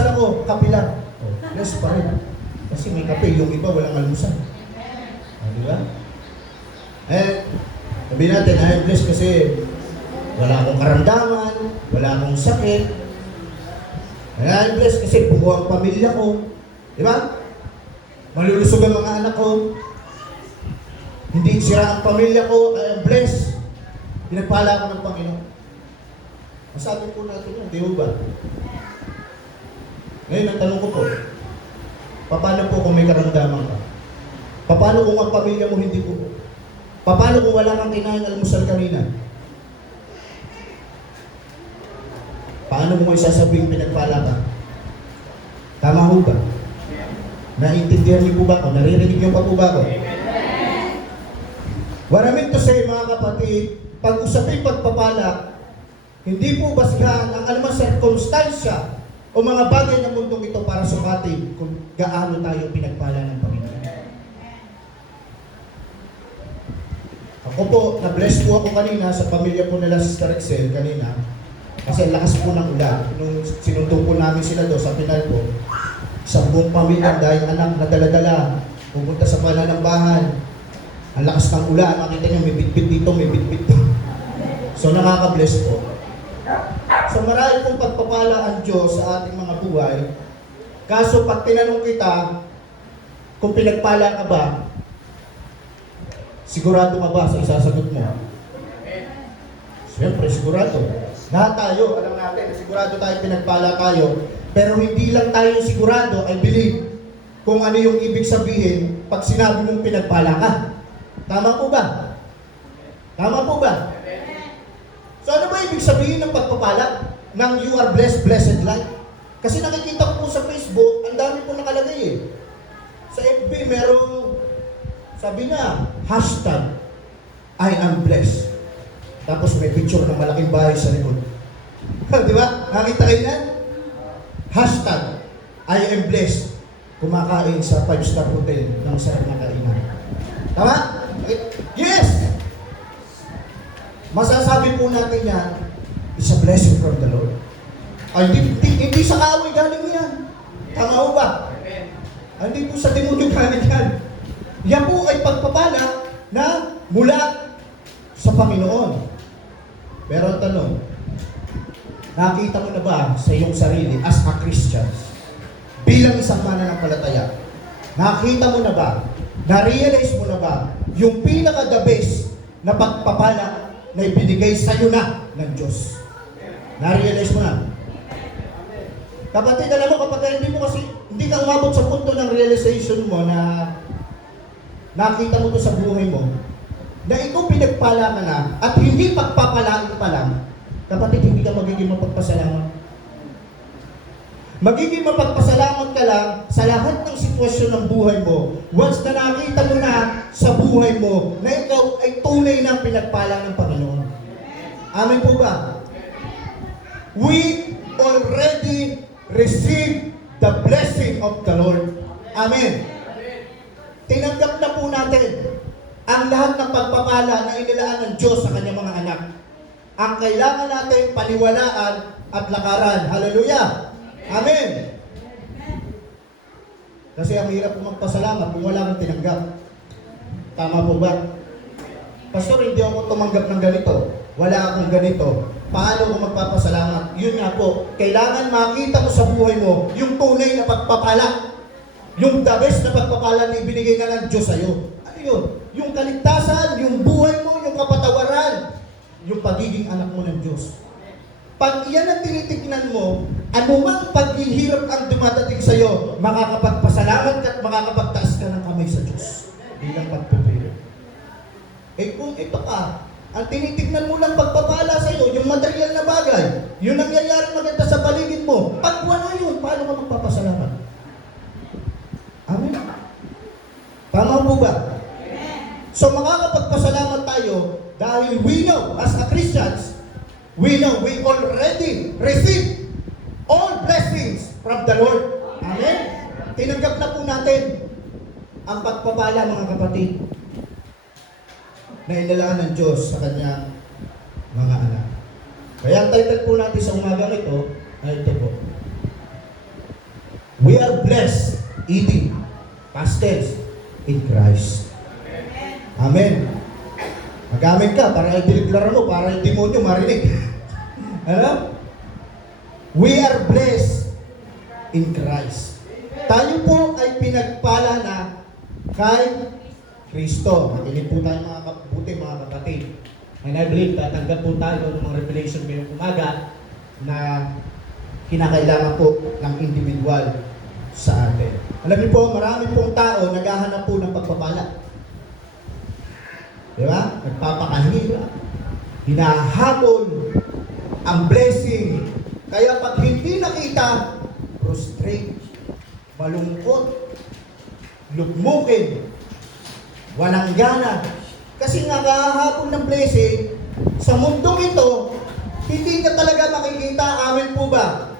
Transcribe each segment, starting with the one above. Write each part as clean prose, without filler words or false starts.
nag-almusal ako, kape lang. Oh, blessed pa rin. Kasi may kape, yung iba walang almusal. Di ba? Sabihin natin, I'm blessed kasi wala akong karamdaman, wala akong sakit. I'm blessed kasi buo ang pamilya ko. Di ba? Malulusog ang mga anak ko. Hindi sira ang pamilya ko. I'm blessed. Pinagpala ako ng Panginoon. Masabi po natin yun, di ba? Ngayon, ang tanong ko po, paano po kung may karamdaman ka? Paano kung ang pamilya mo hindi po? Paano kung wala kang kinain almusal kanina? Paano mo isasabing pinagpala ka? Tama ho ba? Naintindihan niyo po ba ako? Naririnig niyo pa po ba ako? What I mean to say, mga kapatid, pag usapin pagpapala, hindi po basihan ang anumang sirkumstansya o mga bagay ng mundong ito para sukatin kung gaano tayo pinagpala ng Panginoon. Ako po, na-bless po ako kanina sa pamilya po nila Sister Excel kanina. Kasi lakas po ng ulan. Nung sinundo po namin sila doon sa final po, sa buong pamilya dahil anak na dala-dala, pupunta sa pananambahan. Ang lakas ng ulan, makita niyo may bitbit dito, may bitbit dito. So nakaka-bless po. So marami pong pagpapala ang Diyos sa ating mga buhay. Kaso pag tinanong kita, kung pinagpala ka ba, sigurado ka ba sa isasagot mo? Siyempre, sigurado. Lahat tayo, alam natin, sigurado tayo pinagpala tayo. Pero hindi lang tayo sigurado, I believe, kung ano yung ibig sabihin pag sinabi mong pinagpala ka. Tama po ba? Tama po ba? So ano ba ibig sabihin ng pagpapala? Ng you are blessed, blessed life? Kasi nakikita ko po sa Facebook, ang dami po nakalagay eh. Sa FB, merong, sabi na, hashtag, I am blessed. Tapos may picture ng malaking bahay sa likod. Di ba? Nakita kayo yan? Hashtag, I am blessed. Kumakain sa 5-star hotel ng sarap na kainan. Tama? Yes! Masasabi po natin yan, it's a blessing from the Lord. Ay, hindi sa kaaway galing yan. Tama ho ba? Hindi po sa demonyo galing yan. Yan po ay pagpapala na mula sa Panginoon. Pero ang tanong, nakita mo na ba sa iyong sarili as a Christian, bilang isang mananampalataya, nakita mo na ba, na-realize mo na ba, yung pinaka-the best na pagpapala na ibinigay sa iyo na ng Diyos? Na-realize mo na? Kapatid, alam mo, kapag hindi ka umabot sa punto ng realization mo na nakita mo to sa buhay mo, na ikaw pinagpala ka na at hindi pagpapalain pa lang, kapatid, hindi ka magiging mapagpasalamat. Magiging mapagpasalamat ka lang sa lahat ng sitwasyon ng buhay mo once na nakita mo na sa buhay mo na ikaw ay tunay na pinagpala ng Panginoon. Amen po ba? We already received the blessing of the Lord. Amen. Tinanggap na po natin ang lahat ng pagpapala na inilaan ng Diyos sa kanyang mga anak. Ang kailangan natin paniwalaan at lakaran. Hallelujah! Amen! Kasi ang hirap po magpasalamat kung wala kang tinanggap. Tama po ba? Pastor, hindi ako tumanggap ng ganito. Wala akong ganito. Paano ko magpapasalamat? Yun nga po, kailangan makita mo sa buhay mo yung tunay na pagpapala. Yung the best na pagpapala na ibinigay na ng Diyos sa'yo. Ano yun? Yung kaligtasan, yung buhay mo, yung kapatawaran, yung pagiging anak mo ng Diyos. Pag iyan ang tinitignan mo, anumang paghihirap ang dumadating sa'yo, makakapagpasalamat ka at makakapagtaas ka ng kamay sa Diyos. Bilang pagpupili. Eh kung ito ka, ang tinitignan mo lang pagpapala sa'yo, yung material na bagay, yung nangyayari maganda sa paligid mo, pag wala yun, paano ka magpapasalamat? Amen? Tama po ba? So makakapagpasalamat tayo dahil we know, as a Christians, we know we already received all blessings from the Lord. Amen? Tinanggap na po natin ang pagpapala, mga kapatid, na inilaan ng Diyos sa kanyang mga anak. Kaya ang title po natin sa umagang ito ay ito po. We are blessed, eating, past tense, in Christ. Amen. Magamit ka para i-declare mo, para yung demonyo marinig. Ano? We are blessed in Christ. Tayo po ay pinagpala na kay Kristo. Makinig po tayo mga kabuti, mga kapatid. And I believe tatanggap po tayo ng mga revelation ngayong umaga na kinakailangan po ng individual sa atin. Alam niyo po, marami pong tao naghahanap po ng pagpapala. Di ba? Nagpapakahirap. Hinahabol ang blessing. Kaya pag hindi nakita, frustrate, malungkot, lugmukin, walang gana. Kasi nga kahahabol ng blessing, sa mundong ito, hindi ka talaga makikita. Amen po ba?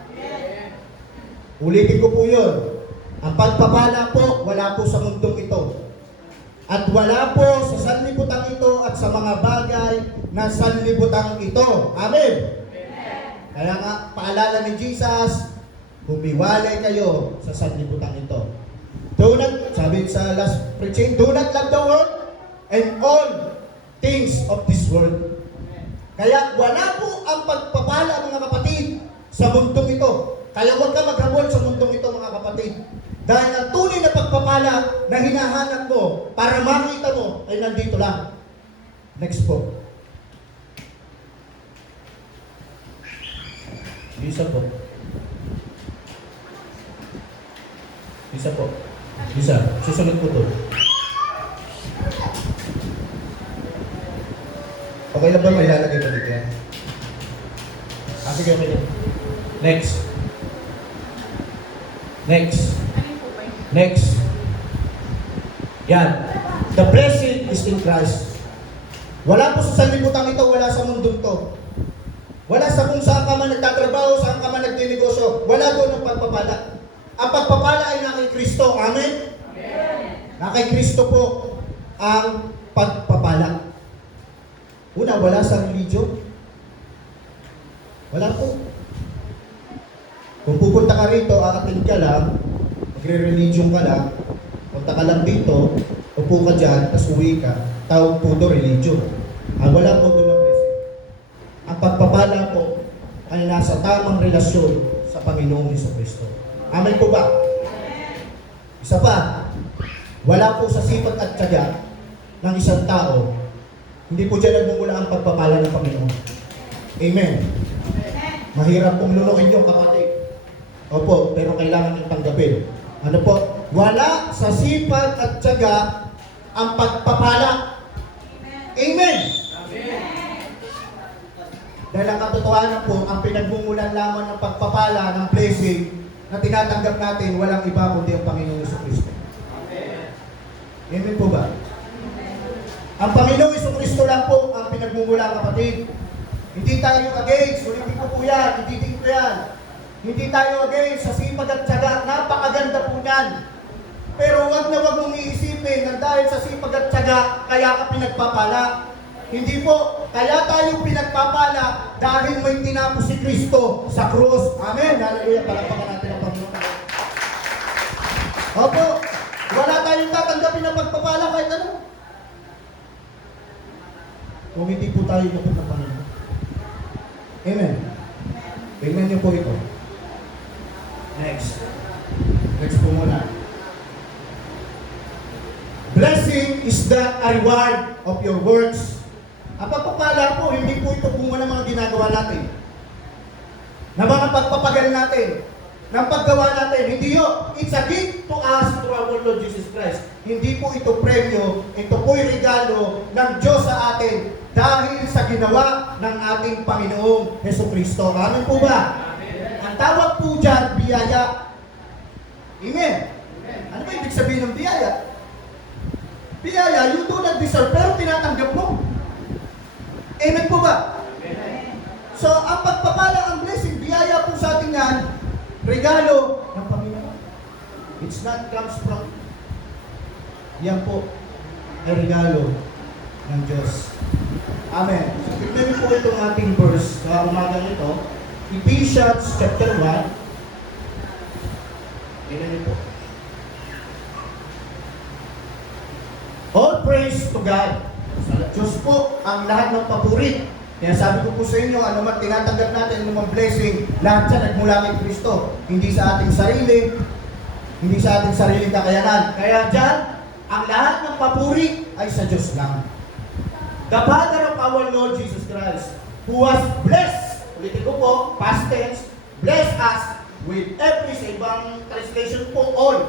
Ulitin ko po yun. Ang pagpapala po, wala po sa mundong ito. At wala po sa sanlibutan ito at sa mga bagay na sanlibutan ito. Amen? Kaya nga, paalala ni Jesus, humiwalay kayo sa sanlibutan ito. Do not, sabi sa last preaching, do not love the world and all things of this world. Kaya wala po ang pagpapala, mga kapatid, sa mundong ito. Kaya huwag ka maghabol sa mundong ito, mga kapatid. Dahil ang tunay na pagpapala na hinahanap mo para makita mo ay nandito lang. Next po. Isa po. Isa po. Isa. Susunod po to. Okay lang ba may lalagay pa dito yan? Sige, okay. Next. Next. Next. Yan. The blessing is in Christ. Wala po sa sanlibutan ito, wala sa mundo ito. Wala sa kung saan ka man nagtatrabaho, saan ka man nagdinegosyo. Wala doon ang pagpapala. Ang pagpapala ay na kay Kristo. Amen? Amen. Na kay Kristo po ang pagpapala. Una, wala sa religion. Wala po. Kung pupunta ka rito, aatin ka lang, magre-religion ka lang, punta ka lang dito, upo ka dyan, tapos uwi ka, tawag po doon religion. Wala po doon ang blessing. Ang pagpapala po ay nasa tamang relasyon sa Panginoong Jesucristo. Amen po ba? Isa pa, wala po sa sipag at tiyaga ng isang tao, hindi po dyan nagmumula ang pagpapala ng Panginoon. Amen. Mahirap pong lunukin yung kapatid. Opo, pero kailangan niyong tanggapin. Ano po? Wala sa sipag at tiyaga ang pagpapala. Amen. Amen. Dahil ang katotohanan po, ang pinagmumulan lamang ng pagpapala, ng blessing, na tinatanggap natin, walang iba kundi ang Panginoong Jesucristo. Amen. Amen po ba? Ang Panginoong Jesucristo lang po ang pinagmumula, kapatid. Hindi tayo against, ulitin ko po yan, hindi ko yan. Hindi tayo against sa sipag at tiyaga, napakaganda po yan. Pero wag na wag mong iisipin na dahil sa sipag at tiyaga, kaya ka pinagpapala. Hindi po, kaya tayo pinagpapala dahil may tinapos si Kristo sa krus. Amen. Hallelujah. Palakpakan natin ang Panginoon. Opo, wala tayong tatanggapin ng pagpapala kahit ano. Kung hindi po tayo kapit ng Panginoon. Amen. Tingnan niyo po ito. Next. Next po muna. Blessing is the reward of your works. Ang pagpapala po, hindi po ito bunga ng mga ginagawa natin. Na mga pagpapagal natin. Ng paggawa natin. Hindi yun. It's a gift to us through our Lord Jesus Christ. Hindi po ito premyo. Ito po'y regalo ng Diyos sa atin dahil sa ginawa ng ating Panginoong Jesucristo. Amen po ba? Amen. Ang tawag po dyan, biyaya. Amen. Ano ba ibig sabihin ng biyaya? Biyaya, you do not deserve, pero tinatanggap mo. Amen po ba? Amen. So, ang pagpapala, ang blessing, biyaya po sa atin yan, regalo ng Panginoon. It's not comes from, yan po, ay regalo ng Diyos. Amen. So, tignan niyo po itong ating verse sa umagang ito, Ephesians chapter 1, Tingnan niyo po. All praise to God. Sa Diyos po ang lahat ng papuri. Kaya sabi ko po sa inyo, ano man tinatanggap natin, ano man blessing, lahat yan nagmula kay Kristo. Hindi sa ating sarili, hindi sa ating sariling kakayanan. Kaya dyan, ang lahat ng papuri ay sa Diyos lang. The Father of our Lord Jesus Christ, who was blessed, ulitin ko po, past tense, bless us with every, sa ibang translation po, all,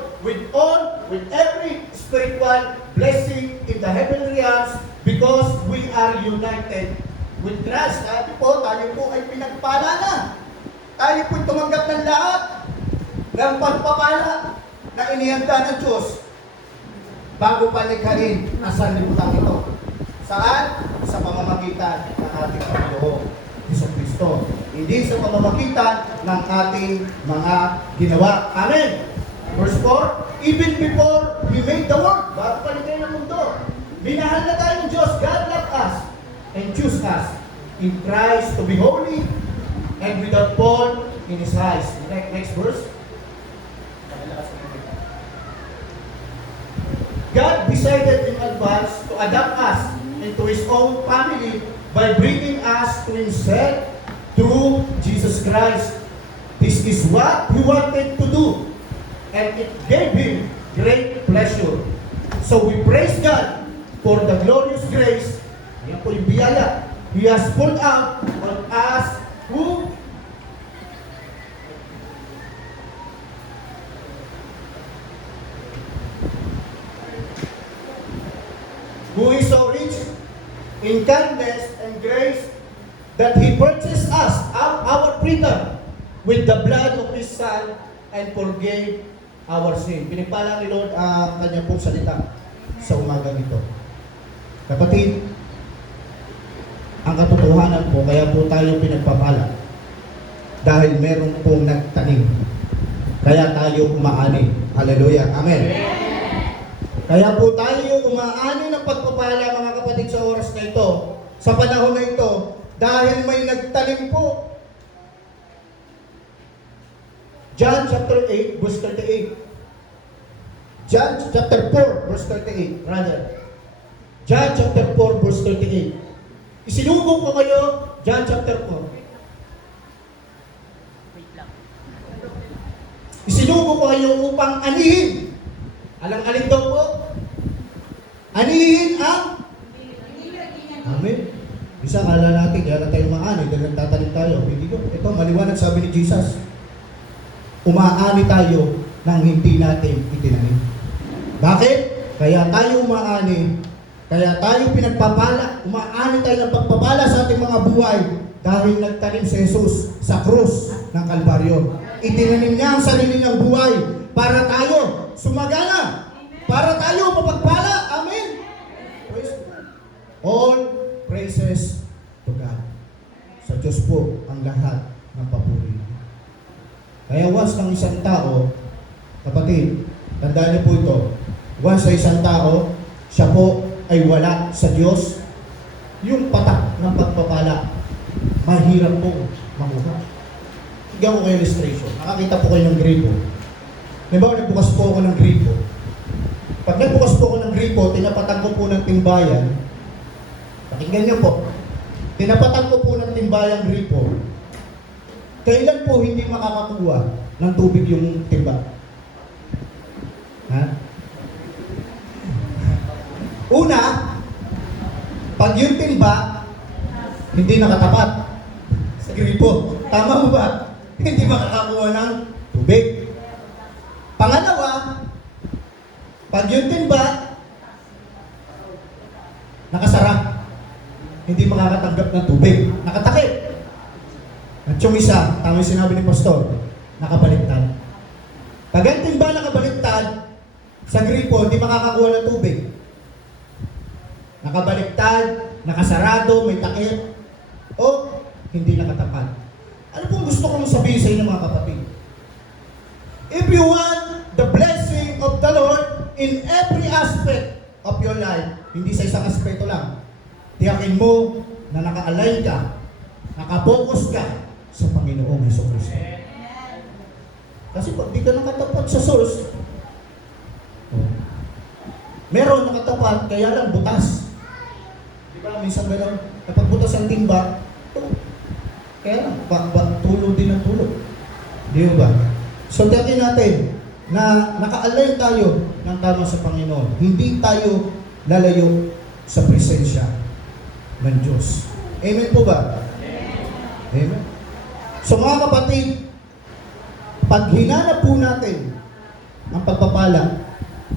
with every spiritual blessing in the heavenly realms, because we are united with Christ. Sabi po, tayo po ay pinagpala na. Tayo po tumanggap ng lahat ng pagpapala na inihanda ng Diyos bago palikhain ang sanlibutan ito. Saan? Sa pamamagitan ng ating Panginoon Jesucristo. Hindi sa pamamagitan ng ating mga ginawa. Amen! Verse 4, even before we made the world, bago palikhain ang mundo, minahal na tayo ng Diyos. God loved us and choose us in Christ to be holy and without fault in His eyes. Next verse. God decided in advance to adopt us into His own family by bringing us to Himself through Jesus Christ. This is what He wanted to do, and it gave Him great pleasure. So we praise God for the glorious grace, yan po yung biyaya, He has poured out on us who is so rich in kindness and grace that He purchased us our freedom with the blood of His Son and forgave our sin. Pinagpala ni Lord ang kanya pong salita sa umaga nito. Kapatid, ang katotohanan po, kaya po tayo pinagpapala dahil meron pong nagtanim. Kaya tayo umaani. Hallelujah. Amen. Kaya po tayo umaani ng pagpapala, mga kapatid, sa oras na ito, sa panahon na ito, dahil may nagtanim po. John chapter 8, verse 38. John chapter 4, verse 38, rather. John chapter 4, verse 38. Isinugo ko kayo, John chapter 4. Isinugo ko kayo upang anihin. Alang-alin daw po? Anihin ang? Amen. Isa kala natin, kaya na tayo maani, dahil nagtatanim tayo. Hindi ko. Ito, maliwanag sabi ni Jesus. Umaani tayo nang hindi natin itinanim. Bakit? Kaya tayo umaani, kaya tayo pinagpapala, umaani tayo ng pagpapala sa ating mga buhay dahil nagtanim si Jesus sa krus ng Kalbaryo. Itinanim niya ang sarili niyang buhay para tayo sumagana, para tayo mapagpala. Amen. All praises to God. Sa Diyos po ang lahat ng papuri. Kaya once ng isang tao, kapatid, tandaan niyo po ito, once sa isang tao, siya po ay wala sa Diyos, yung patak ng pagpapala, mahirap po makuha. Bigyan ko kayo illustration. Nakakita po kayo ng gripo. Halimbawa, nagbukas po ako ng gripo. Pag nagbukas po ako ng gripo, tinapatan ko po ng timbayan. Pakinggan niyo po. Tinapatan ko po ng timbayang gripo. Kailan po hindi makakakuha ng tubig yung timba? Ha? Una, pag yung timba, hindi nakatapat sa gripo. Tama mo ba? Hindi makakakuha ng tubig. Pangalawa, pag yung timba, nakasara, hindi makakatanggap ng tubig. Nakatakip. At yung isa, tama yung sinabi ni Pastor, nakabaliktad. Pag ang timba nakabaliktad, sa gripo, hindi makakakuha ng tubig. Nakabaliktad, nakasarado, may takip, o hindi nakatapat. Ano pong gusto kong sabihin sa inyo, mga kapatid? If you want the blessing of the Lord in every aspect of your life, hindi sa isang aspeto lang, tiyakin mo na naka-align ka, nakapokus ka sa Panginoong Jesucristo. Kasi pag di ka nakatapat sa source, meron nakatapat, kaya lang butas. Di ba, minsan gano'n, kapag butas ang timba, kaya lang, tulog din ang tulog. Di ba? So, tiyakin natin na naka-align tayo ng tama sa Panginoon. Hindi tayo lalayo sa presensya ng Diyos. Amen po ba? Amen. So mga kapatid, pag hinanap po natin ang pagpapala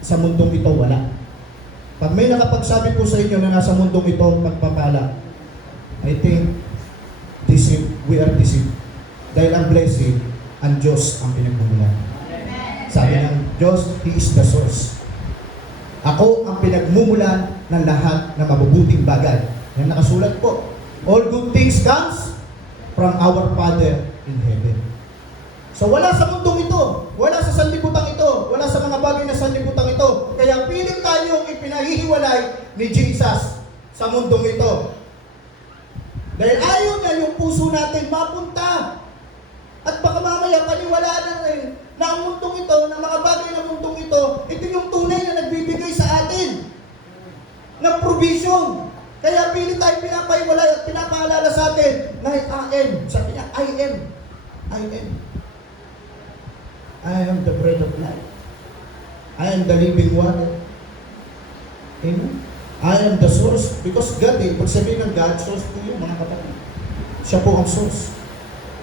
sa mundong ito, wala. Pag may nakapagsabi po sa inyo na nasa mundong ito ang pagpapala, I think we are deceived. Dahil ang blessing, ang Diyos ang pinagmumulan. Sabi ng Diyos, He is the source. Ako ang pinagmumulan ng lahat ng mabubuting bagay. Yan nakasulat po. All good things comes from our Father in heaven. So wala sa mundong ito, wala sa sanlibutan ito, wala sa mga bagay na sanlibutan ito. Kaya pilit tayong ipinahihiwalay ni Jesus sa mundong ito. Dahil ayaw na yung puso natin mapunta. At baka mamaya paniwalaan na rin na ang mundong ito, na mga bagay ng mundong ito, ito yung tunay na nagbibigay sa atin ng provision. Kaya pilit tayo pinapahiwalay at pinapaalala sa atin na I am. Sabi niya, I am. I am. I am the bread of life. I am the living water. Amen. I am the source. Because God, pag sabihin ng God, source po yun, mga kapatid. Siya po ang source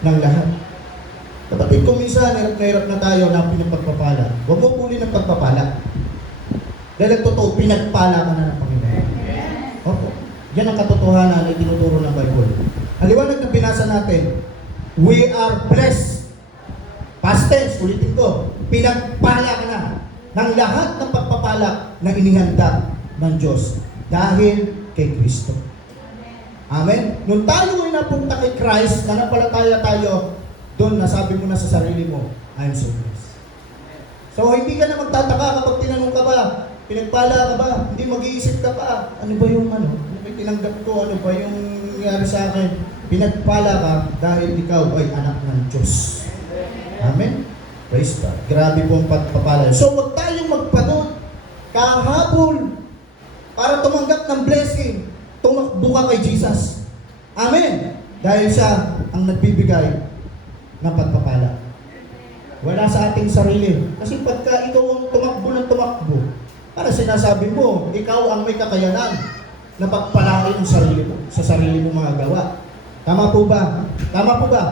ng lahat. Kapatid, kung minsan hirap na tayo na pinagpagpapala, huwag mo puli ng pagpapala. Dahil ang totoo, pinagpala ka na ng Panginoon. Opo. Yan ang katotohanan na itinuturo ng Bible. Ang liwanag na binasa natin, we are blessed. Past tense, ulitin ko, pinagpala ka na ng lahat ng pagpapala na inihanda ng Diyos dahil kay Kristo. Amen? Nung tayo ay napunta kay Christ, nanampalataya tayo, doon nasabi mo na sa sarili mo, I am so blessed. So hindi ka na magtataka kapag tinanong ka ba, pinagpala ka ba, hindi mag-iisip ka pa, ano ba yung may tinanggap ko, ano ba yung nangyari sa akin? Pinagpala ka dahil ikaw ay anak ng Diyos. Amen? Praise God. Grabe po ang pagpapala. So huwag tayong magpagod, kahabol, para tumanggap ng blessing, tumakbo ka kay Jesus. Amen? Dahil siya ang nagbibigay ng pagpapala. Wala sa ating sarili. Kasi pagka ikaw ang tumakbo ng tumakbo, para sinasabi mo, ikaw ang may kakayanan na pagpalain ang sarili mo, sa sarili mo mga gawa. Tama po ba? Tama po ba?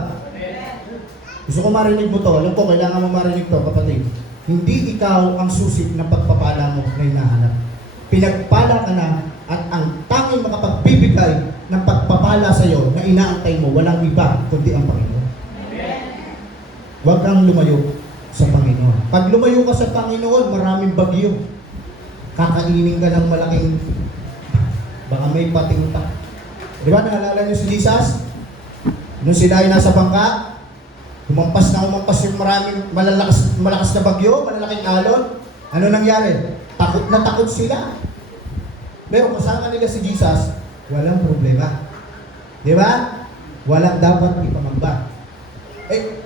Gusto ko marinig mo to. Alam ko, kailangan mo marinig to, kapatid. Hindi ikaw ang susi ng pagpapala mo na hinahanap. Pinagpala ka na at ang tanging makapagbibigay ng pagpapala sa iyo na inaantay mo, walang iba kundi ang Panginoon. Huwag kang lumayo sa Panginoon. Pag lumayo ka sa Panginoon, maraming bagyo. Kakainin ka ng malaking, baka may patinta. Di ba, naalala niyo si Jesus? Nung sila ay nasa bangka, humampas yung maraming malakas na bagyo, malalaking alon. Ano nangyari? Takot na takot sila. Pero kasama nila si Jesus, walang problema. Di ba? Walang dapat ipamagba.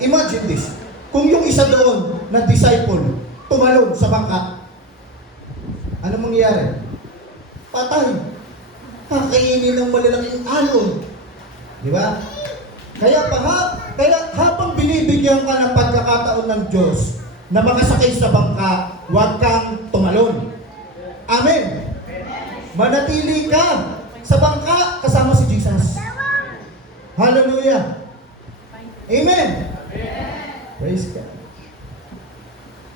Imagine this. Kung yung isa doon na disciple tumalon sa bangka, ano mangyayari? Patay. Kakainin ng malalaking alon. Di ba? Kaya habang binibigyan ka ng pagkakataon ng Diyos na makasakay sa bangka, huwag kang tumalon. Amen. Manatili ka sa bangka kasama si Jesus. Hallelujah. Amen. Praise God.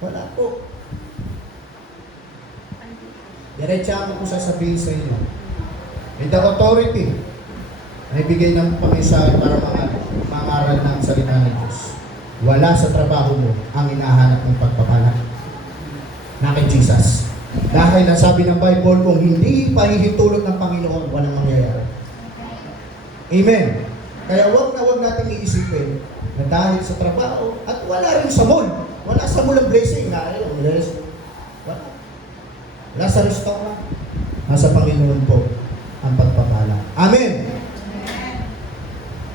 Wala po. Diretsahan ko sasabihin sa inyo. With the authority na ibigay ng Panginoon sa akin para mangaral ng salita ng Diyos. Wala sa trabaho mo ang inahanap ng pagpapala na kay Jesus. Dahil nasabi ng Bible, kung hindi pahihintulot ng Panginoon, walang mangyayari. Amen. Kaya wag natin iisipin na dahil sa trabaho, at wala rin sa mall. Wala sa mall ang blessing. Wala sa restaurant. Nasa Panginoon po ang pagpapala. Amen.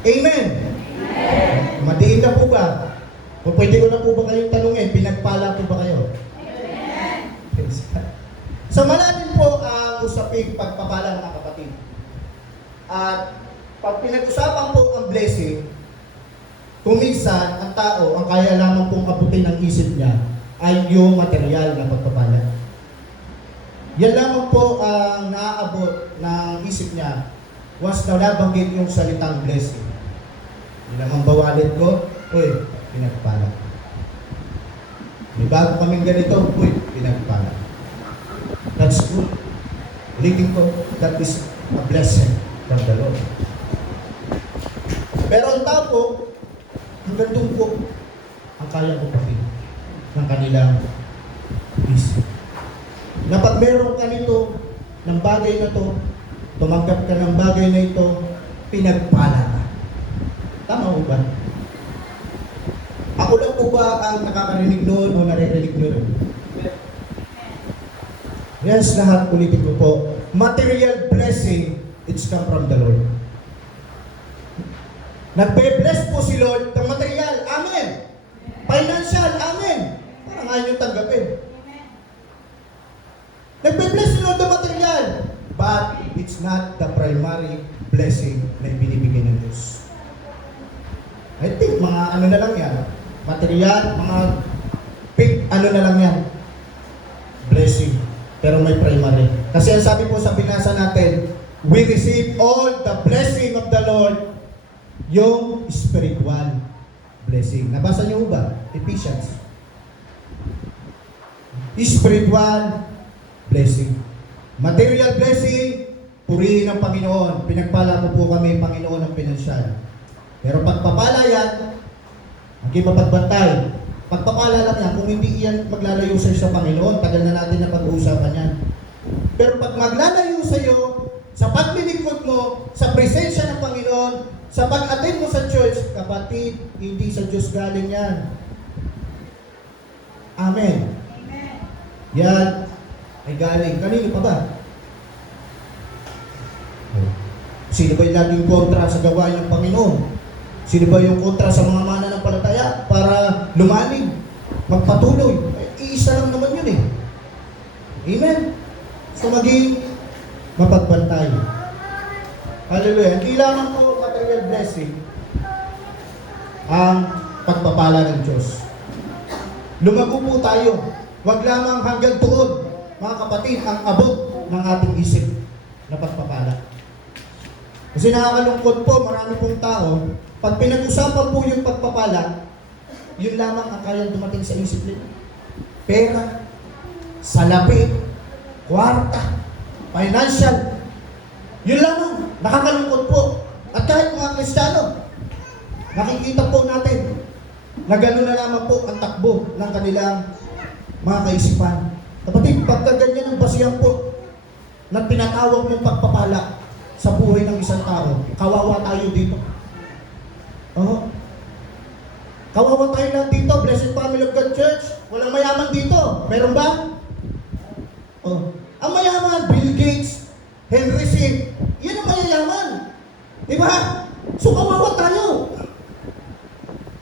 Amen. Madiin na po ba? O pwede ko na po ba kayong tanungin, pinagpala po ba kayo? Praise God. So malalim po ang usaping pagpapala, mga kapatid. At pag pinag-usapan po ang blessing, kung minsan ang tao, ang kaya lamang pong abutin ng isip niya ay yung material na pagpapala. Yan lamang po ang naaabot ng isip niya once na nabanggit yung salitang blessing. Hindi naman ba wallet ko? Uy, pinagpala. May bago kaming ganito, uy, pinagpala. That's good. Ulitin ko, that is a blessing from the Lord. Pero ang tao po, hanggang doon po, ang kaya ko pati ng kanilang isip. Na pag meron ka nito, ng bagay na to, tumanggap ka ng bagay na ito, pinagpala ka. Tama po ba? Ako lang po ba ang nakakarinig noon o naririnig noon? Yes, lahat ulitin ko po. Material blessing, it's come from the Lord. Nagbe-bless po si Lord ng material. Amen. Financial. Amen. Parang ayaw nyo tanggapin. Nagbe-bless si Lord ng material. But it's not the primary blessing na ibinibigay ng Diyos. I think mga ano na lang yan. Material, mga ano na lang yan. Blessing. Pero may primary. Kasi ang sabi po sa binasa natin, we receive all the blessing of the Lord, yung spiritual blessing. Nabasa niyo ba? Ephesians. Spiritual blessing. Material blessing, purihin ng Panginoon. Pinagpala mo po kami, Panginoon, ng pinansyal. Pero pagpapala yan, hindi mapagbantay. Pagpapala lang yan, kung hindi yan maglalayo sa'yo sa Panginoon, tagal na natin na pag-uusapan yan. Pero pag maglalayo sa'yo, sa paglilingkod mo, sa presensya ng Panginoon, sa pag-attend mo sa church, kapatid, hindi sa Diyos galing yan. Amen. Amen. Yan ay galing. Kanino pa ba? Sino ba yung laging kontra sa gawain ng Panginoon? Sino ba yung kontra sa mga mananampalataya para lumalim, magpatuloy? Iisa lang naman yun eh. Amen? So maging mapagbantay. Hallelujah. Hindi lamang po material blessing ang pagpapala ng Diyos. Lumago po tayo. Huwag lamang hanggang tuon, mga kapatid, ang abot ng ating isip na pagpapala. Kasi nakakalungkot po, marami pong tao, pag pinag-usapan po yung pagpapala, yun lamang ang kayang dumating sa isip nila. Pera, salapi, kwarta, financial. Yun lamang, nakakalungkot po. At kahit mga Kristiyano, nakikita po natin na gano'n na lamang po ang takbo ng kanilang mga kaisipan. Kapatid, pagka ganyan ang basihan po na pinatawag mong pagpapala sa buhay ng isang tao, kawawa tayo dito. Oh. Kawawa tayo lang dito, Blessed Family of God Church. Walang mayaman dito. Meron ba? Oh. Ang mayaman, Bill Gates, Henry C. Yan ang mayayaman. Di ba? So kawawa tayo.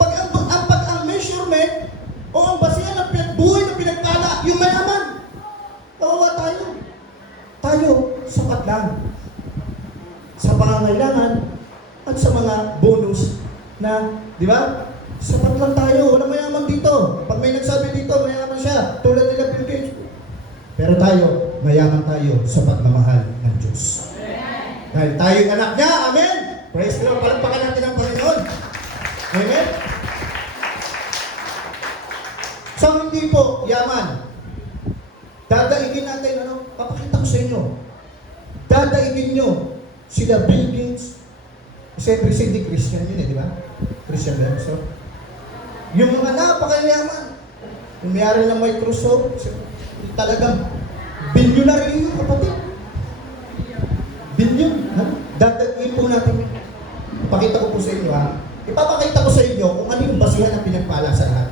Pag ang measurement o ang basihan ng buhay na pinagpala, yung mayaman, kawawa tayo. Tayo, sapat lang. Sa pangangailangan at sa mga bonus na, di ba? Sapat lang tayo, walang mayaman dito. Pag may nagsabi dito, mayaman siya, tulad nila Bill Gates. Pero tayo, mayaman tayo sa pagmamahal ng Diyos. Dahil tayo yung anak niya, amen? Praise the Lord, palagpakan natin ang Panginoon. Amen? So hindi po, yaman. Dadaigin natin, papakita ko sa inyo. Dadaigin nyo sila Bill Gates. Siyempre, hindi Christian yun di ba? Christian ba? So, yung mga napakayaman, yung mayroon ng Microsoft, talagang bilyonary yung kapatid. Bilyon. Dadagin po natin. Ipakita ko po sa inyo, ipapakita ko sa inyo kung ano yung basihan ng pinagpala sa lahat.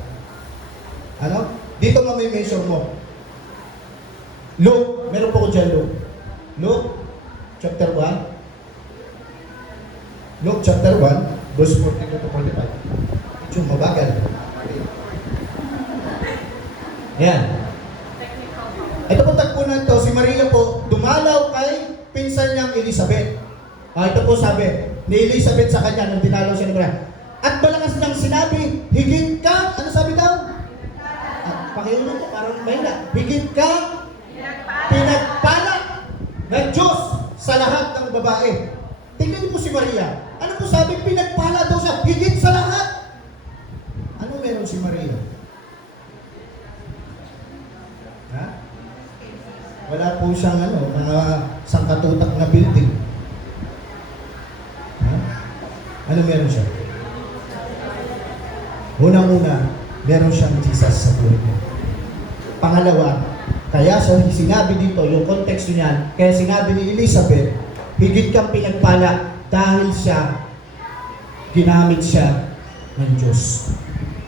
Ano? Dito nga may measure mo. Luke, meron po ko dyan, Luke. Luke, chapter 1. Luke chapter 1, verse 42 to 45. Medyo mabagal. Ayan. Ito po tagpunan to, si Maria po, dumalaw kay pinsan niyang Elizabeth. Ito po sabi ni Elizabeth sa kanya nung dinalaw siya ni Maria. At malakas niyang sinabi, higit ka, ano sabi daw? Pakiulit niya, parang mahina. Higit ka, pinagpala ng Diyos sa lahat ng babae. Tingnan niyo po si Maria. Ano po sabi? Pinagpala daw siya, higit sa lahat. Ano meron si Maria? Ha? Wala po siyang mga sangkatutak na building. Ha? Ano meron siya? Unang-una, meron siyang Jesus sa buhay niya. Pangalawa, kaya sinabi dito, yung konteksto niyan, kaya sinabi ni Elizabeth, higit kang pinagpala dahil ginamit siya ng Diyos.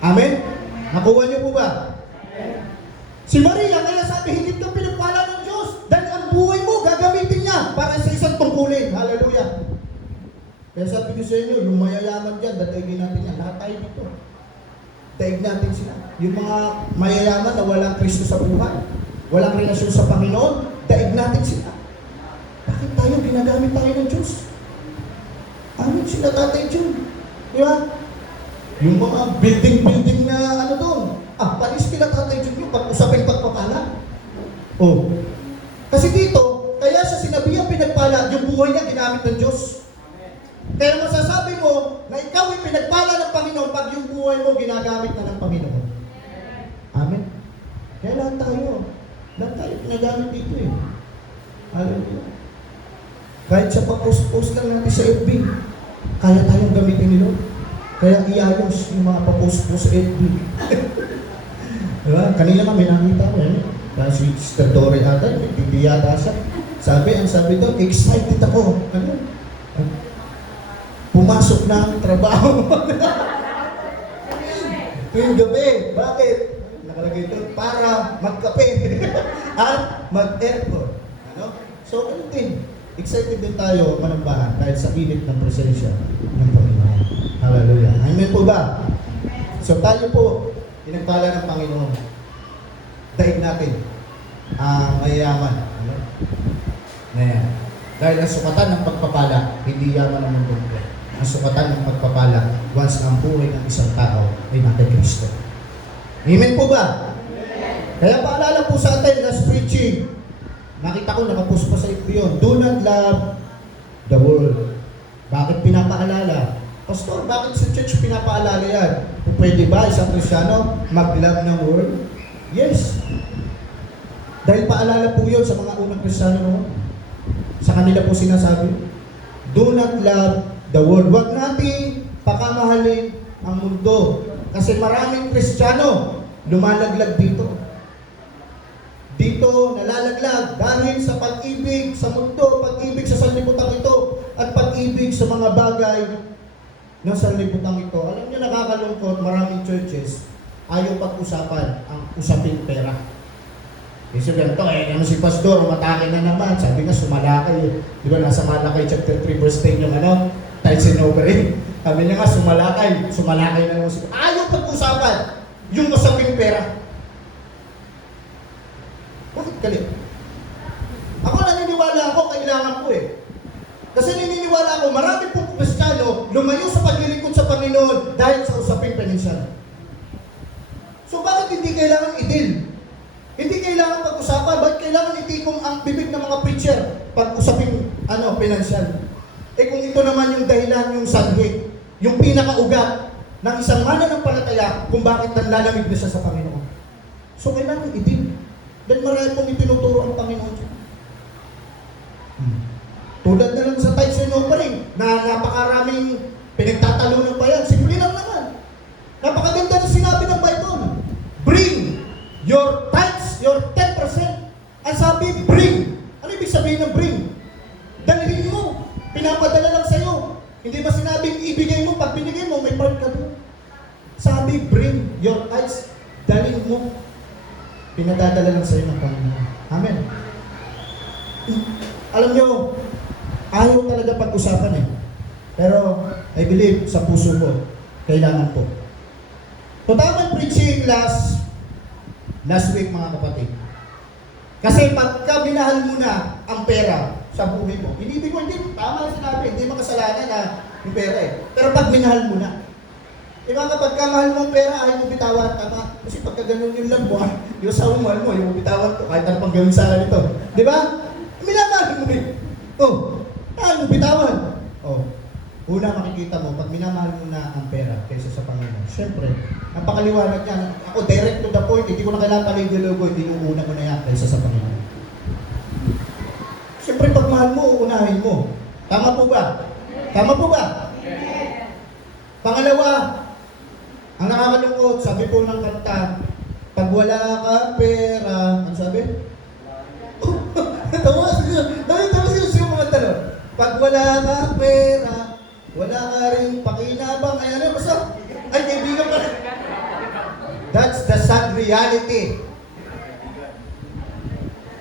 Amen? Nakuha niyo po ba? Si Maria, kaya sabi, higit kang pinagpala ng Diyos dahil ang buhay mo gagamitin niya para sa isang tungkulin. Hallelujah! Kaya sabi ko sa inyo, yung mayayaman dyan, dataygin natin yan. Lahat tayo dito. Daig natin sila. Yung mga mayayaman na walang Kristo sa buhay, walang relasyon sa Panginoon, daig natin sila. Bakit tayo ginagamit tayo ng Diyos? Amin sila Tatay Jun. Di ba? Yung mga building na doon. Palis kila Tatay Jun yung pag-usapin pagpapala. Kasi dito, kaya sa sinabihan pinagpala, yung buhay niya ginamit ng Diyos. Kaya masasabi mo na ikaw ay pinagpala ng Panginoon pag yung buhay mo ginagamit na ng Panginoon. Amen? Kaya lahat tayo ginagamit dito eh. Hallelujah. Kahit sa pa-post lang natin sa FB, kaya tayong gamitin nilo. Kaya iayos yung mga pa-post sa FB. Diba? Kanina kami nakita ko yan. Si Sister Dory ata, nagbibiyata siya. Ang sabi doon, excited ako. Pumasok na ang trabaho. Tuwing gabi. Bakit? Nakalagay ito, para magkape at mag-airport. So, ganun din. Excited din tayo manambahan dahil sa init ng presensya ng Panginoon. Hallelujah. Amen po ba? So, tayo po, pinagpala ng Panginoon. Daig natin ang mayayaman. Dahil ang sukatan ng pagpapala, hindi yaman ng mundo. Ang sukatan ng pagpapala, once ang buhay ng isang tao ay nasa Kristo. Amen po ba? Amen. Kaya paalala po sa atin, last preaching, nakita ko, nakapost pa sa FB yun, do not love the world. Bakit pinapaalala? Pastor, bakit sa church pinapaalala yan? Pwede ba isang Kristiyano mag-love ng world? Yes. Dahil paalala po yun sa mga unang Kristiyano noon. Sa kanila po sinasabi, do not love the world. Huwag natin pakamahalin ang mundo. Kasi maraming Kristiyano lumalaglag dito. Dito nalalaglag dahil sa pag-ibig sa mundo, pag-ibig sa sanlibutan ito, at pag-ibig sa mga bagay ng sanlibutan ito. Alam niyo, nakakalungkot, maraming churches ayaw pag-usapan ang usaping pera. Kasi ganito, ano si Pastor, umatake na naman. Sabi nga, sumalakay. Di ba, nasa Malakay chapter 3 verse 10 yung tithes and offering. Sabi niya nga, sumalakay na naman si Pastor. Ayaw pag-usapan yung usaping pera. Bakit galit? Ako naniniwala ako, kailangan ko eh. Kasi naniniwala ako, marami pong Kristiyano lumayo sa paglilingkod sa Panginoon dahil sa usaping pinansyal. So bakit hindi kailangan i-deal? Hindi kailangan pag-usapan, bakit kailangan itikong ang bibig ng mga preacher pag usaping pinansyal? Kung ito naman yung dahilan, yung sanhi, yung pinakaugat ng isang mananampalataya kung bakit nanlalamig na siya sa Panginoon. So kailangan i-deal. Dahil marami pong itinuturo ang Panginoon. Tulad na lang sa tithes and offering, na napakaraming pinagtatalunan pa yan. Simple lang naman. Napakaganda na sinabi ng Bible. Bring your tithes, your 10%. Ang sabi, bring. Ano ibig sabihin ng bring? Dalhin mo. Pinapadala lang sa'yo. Hindi ba sinabing ibigay mo, pag binigay mo, may part ka doon. Sabi, bring your tithes. Dalhin mo. Pinadadala lang sa'yo ng Panginoon. Amen. Alam nyo, ayaw talaga pag-usapan eh. Pero, I believe, sa puso ko, kailangan po. So, tamang preaching class, last week mga kapatid. Kasi pagka minahal mo na ang pera sa buhay mo, hindi ko, hindi, tama ang sinabi, hindi makasalanan na yung pera eh. Pero pag minahal mo na, diba kapag kamahal mo ang pera, ayaw mo bitawan, tama? Kasi pagka ganun yung lambong, yung sa mahal mo, ayaw mo bitawan to, kahit ano pang gawin sa akin ito. Diba? Minamahal mo eh. Oh, ayaw mo bitawan. Oh, una makikita mo, pag minamahal mo na ang pera kaysa sa Panginoon, syempre, napakaliwanag yan. Ako, direct to the point, hindi ko na kailangan paligilogo, hindi una ko na yan kaysa sa Panginoon. Syempre, pag mahal mo, uunahin mo. Tama po ba? Tama po ba? Pangalawa, ang nakakalungkot, sabi po ng kanta, pag wala ka pera, ano sabi? Tawa siya mga tanong. Pag wala ka pera, wala ka rin pakinabang, ay ano, basta, ay kaibigan pa rin. That's the sad reality.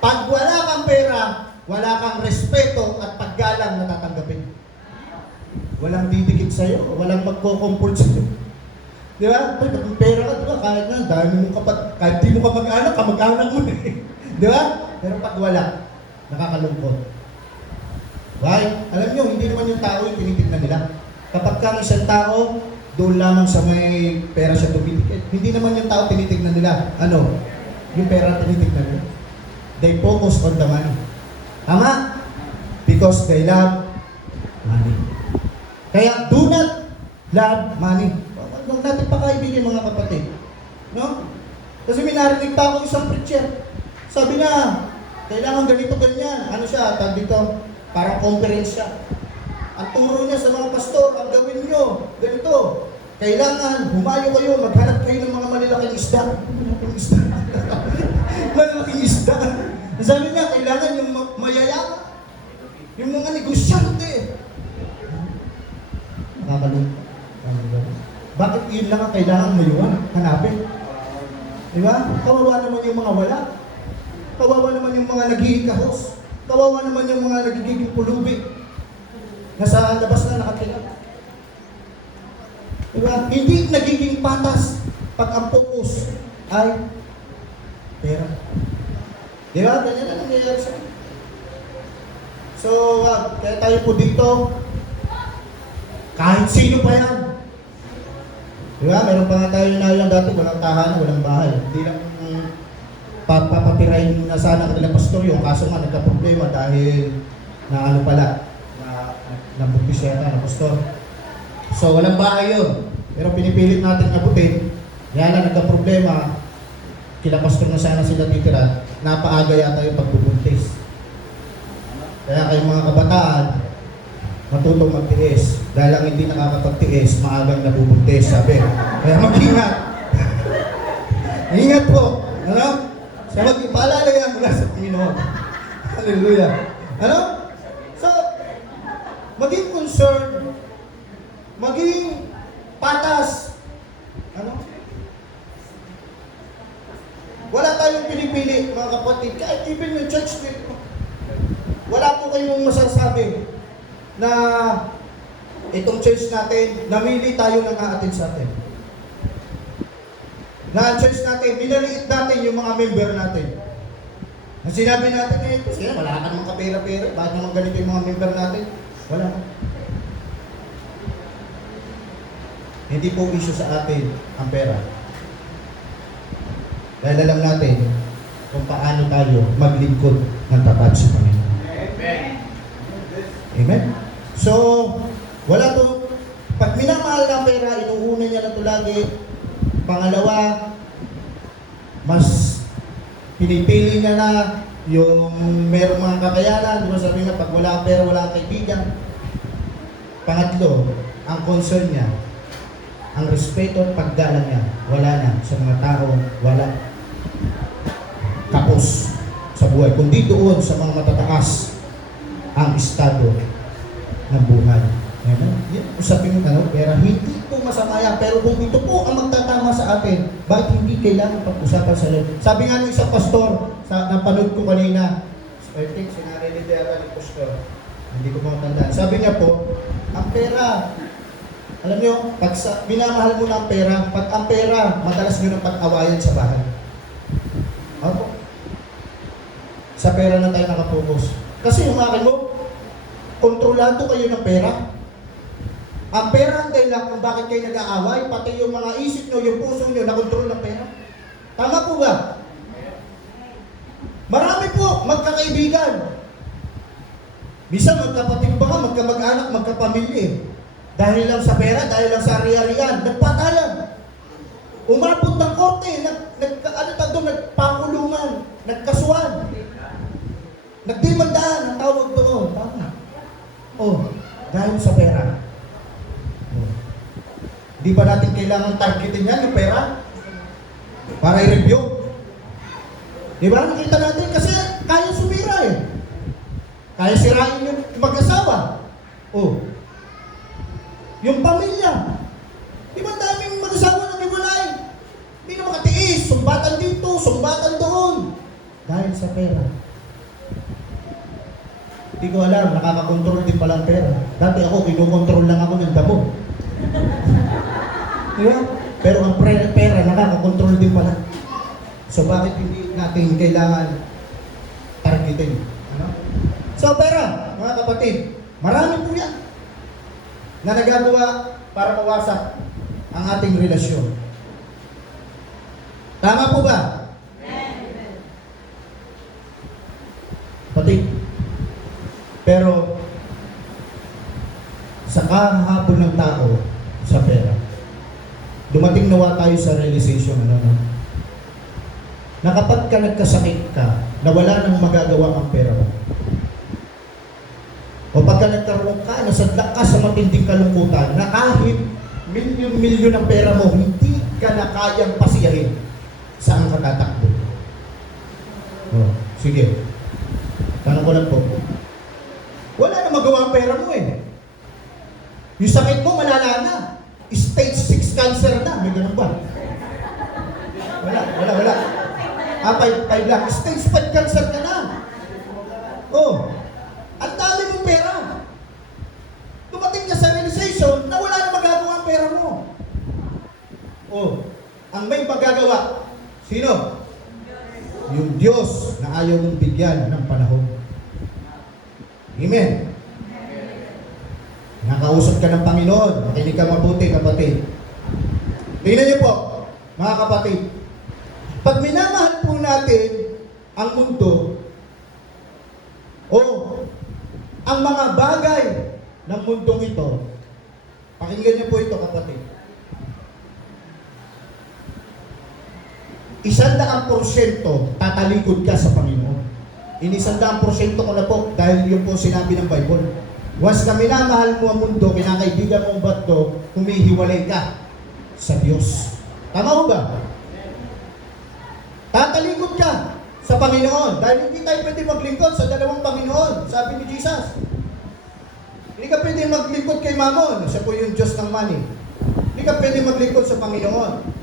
Pag wala kang pera, wala kang respeto at paggalang na tatanggapin. Walang didikit sa'yo, walang magko-comfort sa'yo. Di ba? Pag pera ka, di ba? Kahit na, dami mong kahit di mo kamag-anak, kamag-anak mo eh. Di ba? Pero pag wala, nakakalungkot. Why? Alam nyo, hindi naman yung tao yung tinitignan nila. Kapag kang isang tao, doon lamang sa may pera siya tumitigil. Hindi naman yung tao tinitignan nila. Ano? Yung pera tinitignan nila. They focus on the money. Tama? Because they love money. Kaya do not love money. Huwag natin pakaibigin mga kapatid. No? Kasi may narinig pa ako isang preacher. Sabi na, kailangan ganito ganyan. Ano siya? Tag dito, parang conference siya. Ang turo niya sa mga pastor, ang gawin nyo, ganito. Kailangan, humayo kayo, maghanap kayo ng mga malalaking isda. Malalaking isda. Malalaking isda. Sabi niya, kailangan yung mayayaman. Yung mga negosyante. Nakakalungkot. Bakit yun lang ang kailangan mo yun? Hanapin. Diba? Kawawa naman yung mga wala. Kawawa naman yung mga naghihikahos. Kawawa naman yung mga nagiging pulubi. Nasa labas na nakatingin. Diba? Hindi nagiging patas pag ang focus ay pera. Diba? Ganyan na nangyayari sa akin. So, kaya tayo po dito, kahit sino pa yan. Diba? Meron pa nga tayo na lang dati, walang tahanan, walang bahay. Hindi lang papapirahin na sana kanila pastor yung kaso nga nagka-problema dahil na ano pala, nabugis yata na pastor. So, walang bahay yun. Pero pinipilit natin abutin. Yan lang nagka-problema. Kila pastor na sana sila titira. Napaaga yata yung pagbubuntis. Kaya kayong mga kabataan, matutong magtiis. Dahil ang hindi nakakapagtiis, maagang nabubuntis, sabi. Kaya mag-ingat. Ingat po. Ano? So paalala yan mula sa Panginoon. Hallelujah. Ano? So, maging concerned, maging patas. Ano? Wala tayong pinipili, mga kapatid. Kahit even yung church dito, wala po kayong masasabi na itong church natin, namili tayo ng aatin sa atin. Na ang church natin, minaliit natin yung mga member natin. Ang sinabi natin eh, kasi wala ka namang kapera-pera, bakit naman ganito yung mga member natin? Wala. Hindi po issue sa atin ang pera. Dahil alam natin kung paano tayo maglingkod ng tapat sa Panginoon. Amen. Amen? So, wala to. Pag minamahal ng pera, inuuna niya na ito lagi. Pangalawa, mas pinipili niya na yung merong mga kakayanan. Di ba sabi nga, pag wala pera, wala kaibigan. Pangatlo, ang concern niya, ang respeto at paggalang niya, wala na sa mga tao, wala. Kapos sa buhay. Kundi doon sa mga matataas ang estado ng buhay. Amen? Yan, usapin mo tanong, pera, hindi po masama yan. Pero kung ito po ang magtatama sa atin, bakit hindi kailangan pag-usapan sa loob? Sabi nga ng isang pastor, napanood ko kanina, I think sinarinig yata ni pastor, hindi ko matandaan. Sabi niya po, ang pera, alam niyo, pag minamahal mo na ang pera, pag ang pera, madalas nyo ng pag-awayan sa bahay. Opo. Sa pera na tayo nakapokus. Kasi yung akin mo, kontrolado kayo ng pera. Ang pera ang dahilan kung bakit kayo nag-aaway, pati yung mga isip nyo, yung puso nyo, nakontrol ng pera. Tama po ba? Marami po magkakaibigan. Bisa magkapatid pa ka, magkamag-anak, magkapamilya. Dahil lang sa pera, dahil lang sa ari-arian, nagpatayan. Umabot ng korte, nagpakulungan, nagkasuhan. Nagdimandaan, ang tawag doon. Tama. Dahil sa pera. Di ba natin kailangan targetin yan, yung pera? Para i-review. Di ba? Nakita natin kasi kaya sumira eh. Kaya sirain yung mag-asawa. Yung pamilya. Di ba daming mag-asawa na hiwalay? Hindi na makatiis. Sumbatan dito, sumbatan doon. Dahil sa pera. Hindi ko alam, nakakakontrol din pala ang pera. Dati ako, kinukontrol lang ako ng damo. Di ba? Pero ang pera, nakakakontrol din pala. So bakit hindi natin kailangan targetin? Ano? So pera, mga kapatid, marami po yan na nagagawa para mawasak ang ating relasyon. Tama po ba? Kapatid, pero sa kahabol ng tao sa pera, dumating nawa tayo sa realization na kapag ka nagkasakit ka, na wala nang magagawa ang pera mo. O pagka nagkaroon ka, nasadlak ka sa matinding kalungkutan, na kahit milyon-milyon ang pera mo, hindi ka na kayang pasiyahin saan ka tatakbo. Sige. Tanong ko lang po. Wala na magawa ang pera mo eh. Yung sakit mo, malala na. Stage 6 cancer na. May ganun ba? Wala. 5 lang. Stage 5 cancer ka na. Ang dami mong pera. Dumating ka sa realization na wala na magagawa ang pera mo. Ang may magagawa, sino? Yung Diyos na ayaw mong bigyan ng panahon. Amen. Nakausap ka ng Panginoon. Makinig ka mabuti, kapatid. Tingnan niyo po, mga kapatid. Pag minamahal po natin ang mundo, ang mga bagay ng mundong ito, pakinggan niyo po ito, kapatid. 100% tatalikod ka sa Panginoon. 100% ko na po dahil yun po sinabi ng Bible. Once na minamahal mo ang mundo, kinakaibigan mo ang bato, humihiwalay ka sa Diyos. Tama ba? Tatalikod ka sa Panginoon dahil hindi tayo pwede maglingkod sa dalawang Panginoon, sabi ni Jesus. Hindi ka pwede maglingkod kay Mammon, siya po yung Diyos ng money. Hindi ka pwede maglingkod sa Panginoon.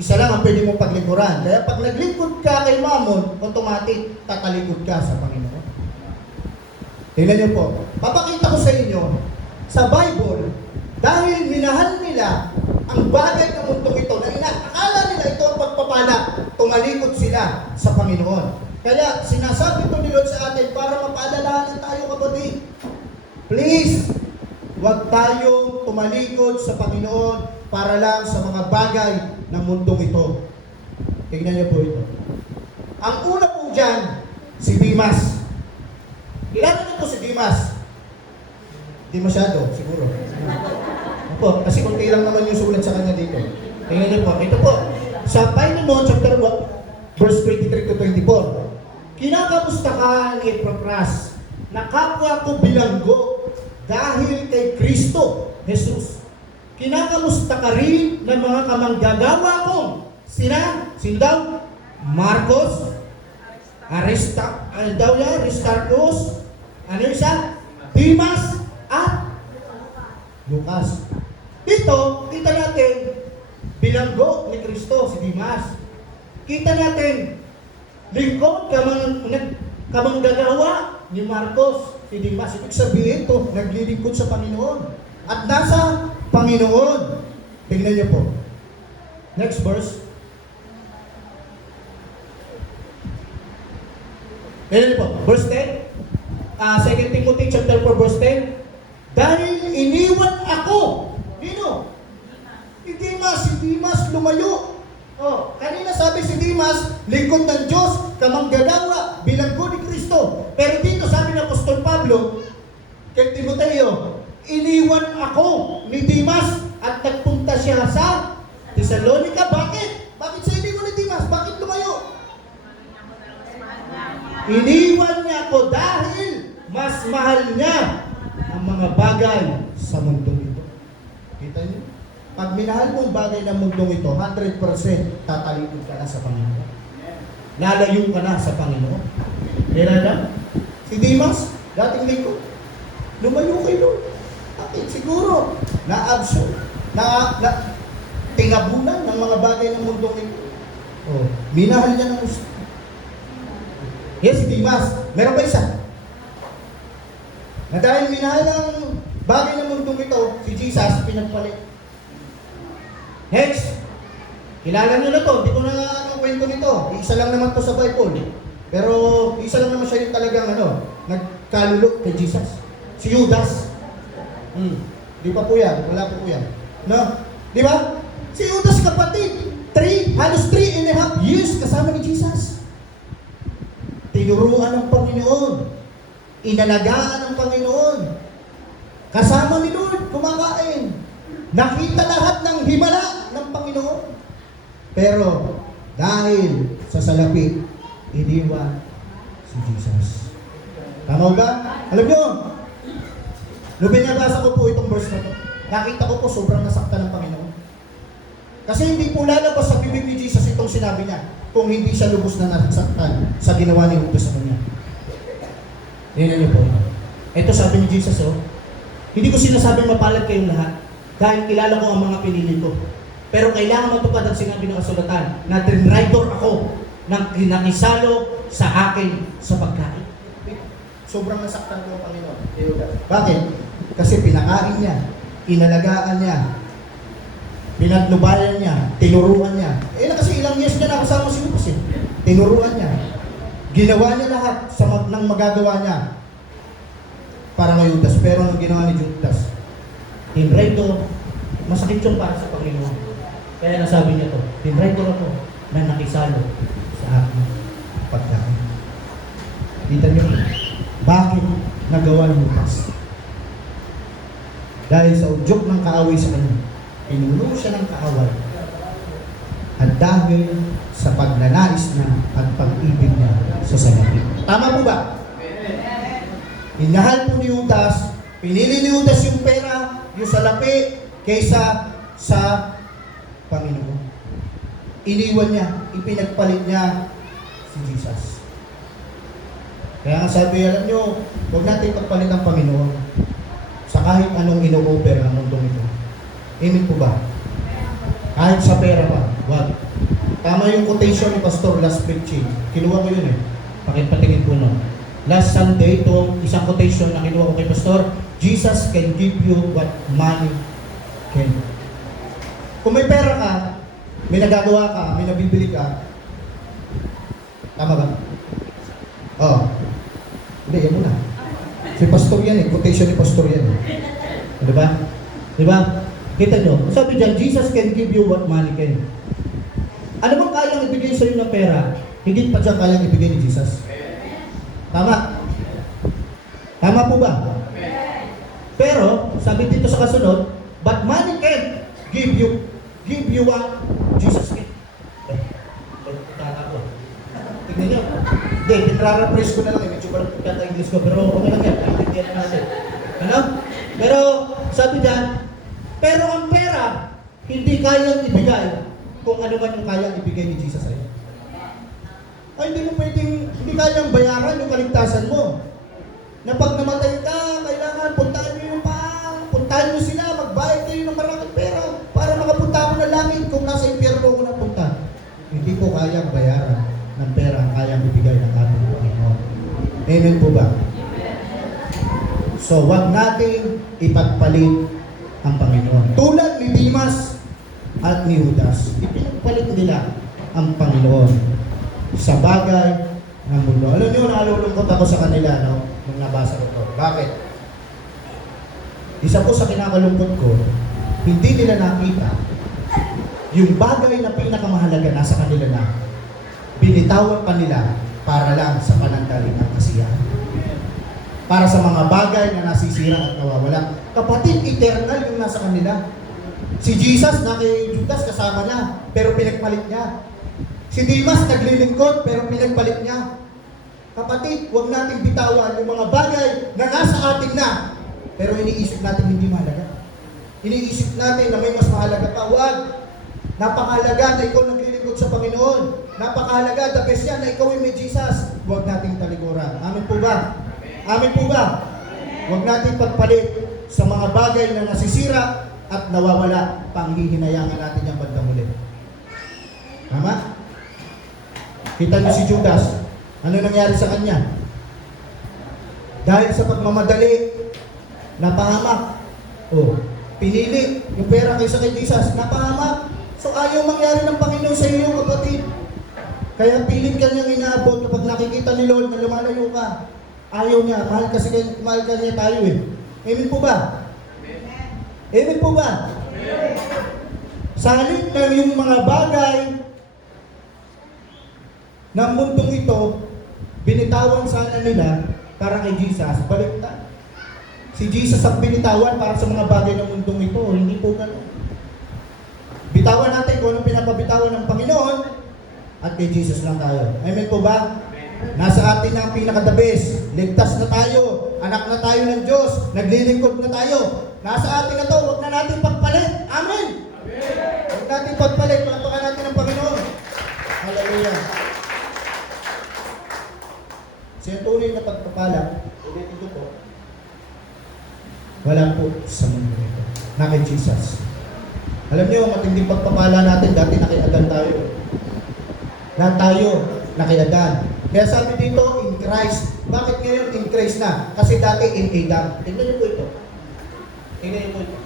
Isa lang ang pwede mong paglingkuran. Kaya pag naglingkod ka kay Mammon, automatic tatalikod ka sa Panginoon. Tingnan niyo po. Papakita ko sa inyo, sa Bible, dahil minahal nila ang bagay ng mundong ito, na akala nila ito ang pagpapala, tumalikod sila sa Panginoon. Kaya sinasabi ko ni Lord sa atin para mapaalalahanan tayo, kapatid. Please, huwag tayong tumalikod sa Panginoon para lang sa mga bagay ng mundong ito. Tingnan niyo po ito. Ang una po dyan, si Dimas. Kilala niyo po si Dimas? Hindi masyado, siguro. Opo, kasi kunti lang naman yung sulat sa kanya dito. Tingnan niyo po. Ito po. Sa Philemon chapter 1, verse 23 to 24. Kinakamusta ka ni Epapras, na kapwa ko bilanggo dahil kay Kristo Jesus. Kinakamusta ka rin ng mga kamanggagawa ko. Sino daw? Marcos, Aristarchus, isa? Dimas, at Lucas. Dito, kita natin, bilanggo ni Kristo, si Dimas. Kita natin, lingkod, kamanggagawa ni Marcos, si Dimas. Ibig sabihin ito, naglilingkod sa Panginoon. At nasa Panginoon. Tingnan niyo po. Next verse. Ayan po, verse 10. 2 Timothy chapter 4, verse 10. Dahil iniwan ako. Sino? Si Dimas lumayo. Oh, kanina sabi si Dimas, lingkod ng Diyos, kamanggagawa, bilanggo ni Kristo. Pero dito sabi ng Apostol Pablo, kay Timoteo, iniwan ako ni Dimas at nagpunta siya sa Thessalonica. Bakit? Bakit siya iniwan ni Dimas? Bakit lumayo? Iniwan niya ako dahil mas mahal niya ang mga bagay sa mundong ito. Kita niyo? Pag minahal mong bagay ng mundong ito, 100% tatalikod ka na sa Panginoon. Lalayo ka na sa Panginoon. Kaya na? Si Dimas, dating lingkod, lumayo kay Lord. Bakit? Siguro, na-absorb, tingabunan ng mga bagay ng mundong ito. Oh, minahal niya ng gusto. Yes, si Dimas. Meron pa isa. Na dahil minahal ang bagay ng mundong ito, si Jesus pinagpalit. Next, kilala nyo na to, hindi ko na ang kwento nito. Isa lang naman to sa Bible. Pero isa lang naman siya yung talagang nagkalulok kay Jesus. Si Judas. Di pa po yan, wala po yan. No? Di ba? Si Judas kapatid, halos 3.5 years kasama ni Jesus. Tinuruan ng Panginoon. Inalagaan ng Panginoon. Kasama ni Lord, kumakain. Nakita lahat ng himala ng Panginoon. Pero dahil sa salapi, iniwan si Jesus. Tama ba? Alam nyo, nung binabasa ko po itong verse na ito, nakita ko po sobrang nasaktan ng Panginoon. Kasi hindi po lalabas sa bibig ni Jesus itong sinabi niya kung hindi siya lubos na nasaktan sa ginawa ni Judas sa kanya. Yan niyo po. Ito sabi ni Jesus, hindi ko sinasabing mapalad kayong lahat dahil kilala ko ang mga pinili ko. Pero kailangan matupad ang sinabi ng kasulatan na tinrider ako ng kinakisalo sa akin sa pagkain. Sobrang nasaktan ko ang Panginoon. Bakit? Kasi pinakain niya, inalagaan niya, pinagnubayan niya, tinuruan niya. Kasi ilang years niya nakasama si Judas Tinuruan niya. Ginawa niya lahat ng magagawa niya para kay Judas. Pero ang ginawa ni Judas, tinrider, masakit yung para sa Panginoon. Kaya nasabi niya to, tinrider ako na nakisalo sa aking pagkain. Kita niyo, bakit nagawa ni Judas? Dahil sa udyok ng kaaway sa kanya, pinuno siya ng kaaway. At dahil sa pagnanais na at pag-ibig niya sa salapi. Tama po ba? Inahal po ni Judas, pinili ni Judas yung pera, yung salapi, kaysa sa Panginoon. Iniwan niya, ipinagpalit niya si Jesus. Kaya nga sabi, alam nyo, huwag natin pagpalit ang Panginoon sa kahit anong ino-offer ng mundong ito. Amen po ba? Kahit sa pera pa, wag. Tama yung quotation ni Pastor last preaching. Kinuha ko yun Pakipatingin po nun. Last Sunday, itong isang quotation na kinuha ko kay Pastor, Jesus can give you what money can. Kung may pera ka, may nagagawa ka, may nabibili ka, tama ba? Oo. Hindi, yan muna. Si Pastor yan quotation ni Pastor yan Diba? Diba? Kita nyo, sabi dyan, Jesus can give you what money can. Ano bang kayang ibigay sa iyo ng pera, hindi pa dyan kayang ibigay ni Jesus? Tama? Tama po ba? Pero, sabi dito sa kasunod, but money can give you what Jesus can. Tignan nyo. Hindi, pinraraphrase ko na lang. Medyo parang kata English ko, pero okay lang yan. Intindihan natin. Ano? Pero, sabi dyan, pero ang pera, hindi kayang ibigay kung ano man yung kayang ibigay ni Jesus sa'yo. Ay, hindi mo pwedeng, hindi kayang bayaran yung kaligtasan mo. Na pag namatay ka, kailangan puntahan mo sila, magbayad kayo ng maraming pera para makapunta ako ng langit kung nasa impyerno ko napunta. Hindi ko kayang bayaran ng pera ang kayang ibigay ng ating Panginoon. Amen po ba? So, wag nating ipagpalit ang Panginoon. Tulad ni Dimas at ni Judas, ipinagpalit nila ang Panginoon sa bagay ng mundo. Alam niyo, nalulungkot ako sa kanila, no? Nung nabasa ko to. Bakit? Isa po sa kinakalungkot ko, hindi nila nakita yung bagay na pinakamahalaga nasa kanila na binitawan pa nila para lang sa panandaling kasiyahan. Para sa mga bagay na nasisira at nawawala. Kapatid, eternal yung nasa kanila. Si Jesus na kay Judas kasama na, pero pinagpalit niya. Si Dimas naglilingkod, pero pinagpalit niya. Kapatid, huwag nating bitawan yung mga bagay na nasa atin na, pero iniisip natin hindi mahalaga. Iniisip natin na may mas mahalaga pa. Huwag. Napakahalaga na ikaw naglilingkod sa Panginoon. Napakahalaga, the best yan na ikaw ay may Jesus. Huwag nating talikuran. Amin po ba? Amin po ba? Huwag nating pagpalit sa mga bagay na nasisira at nawawala. Panghihinayangan natin yung bandang huli. Tama? Kita niyo si Judas. Ano nangyari sa kanya? Dahil sa pagmamadali, napahamak. Pinili yung pera kaysa kay Jesus. Napahamak. So ayaw mangyari ng Panginoon sa iyo, kapatid. Kaya pilit ka niyang inaabot kapag nakikita ni Lord na lumalayo ka. Ayaw niya. Mahal ka niya tayo eh. Amen po ba? Amen po ba? Sa halip na yung mga bagay ng mundong ito, binitawan sana nila para kay Jesus. Baliktad. Si Jesus ang binitawan para sa mga bagay ng mundong ito. Hindi po gano'n. Bitawan natin kung anong pinapabitawan ng Panginoon at kay Jesus lang tayo. Amen po ba? Nasa atin ang pinaka-the best. Ligtas na tayo. Anak na tayo ng Diyos. Naglilingkod na tayo. Nasa atin na to. Huwag na natin pagpalit. Amen! Huwag natin pagpalit. Pagpakan natin ang Panginoon. Hallelujah. Siya tunay na pagpapala. Ulitin ko po. Wala po sa mundo ito. Na kay Jesus. Alam niyo, matinding pagpapala natin, dati nakiadan tayo. Lahat tayo, nakiadan. Kaya sabi dito, in Christ. Bakit ngayon in Christ na? Kasi dati in Adam. Tingnan niyo po ito. Tingnan niyo po ito.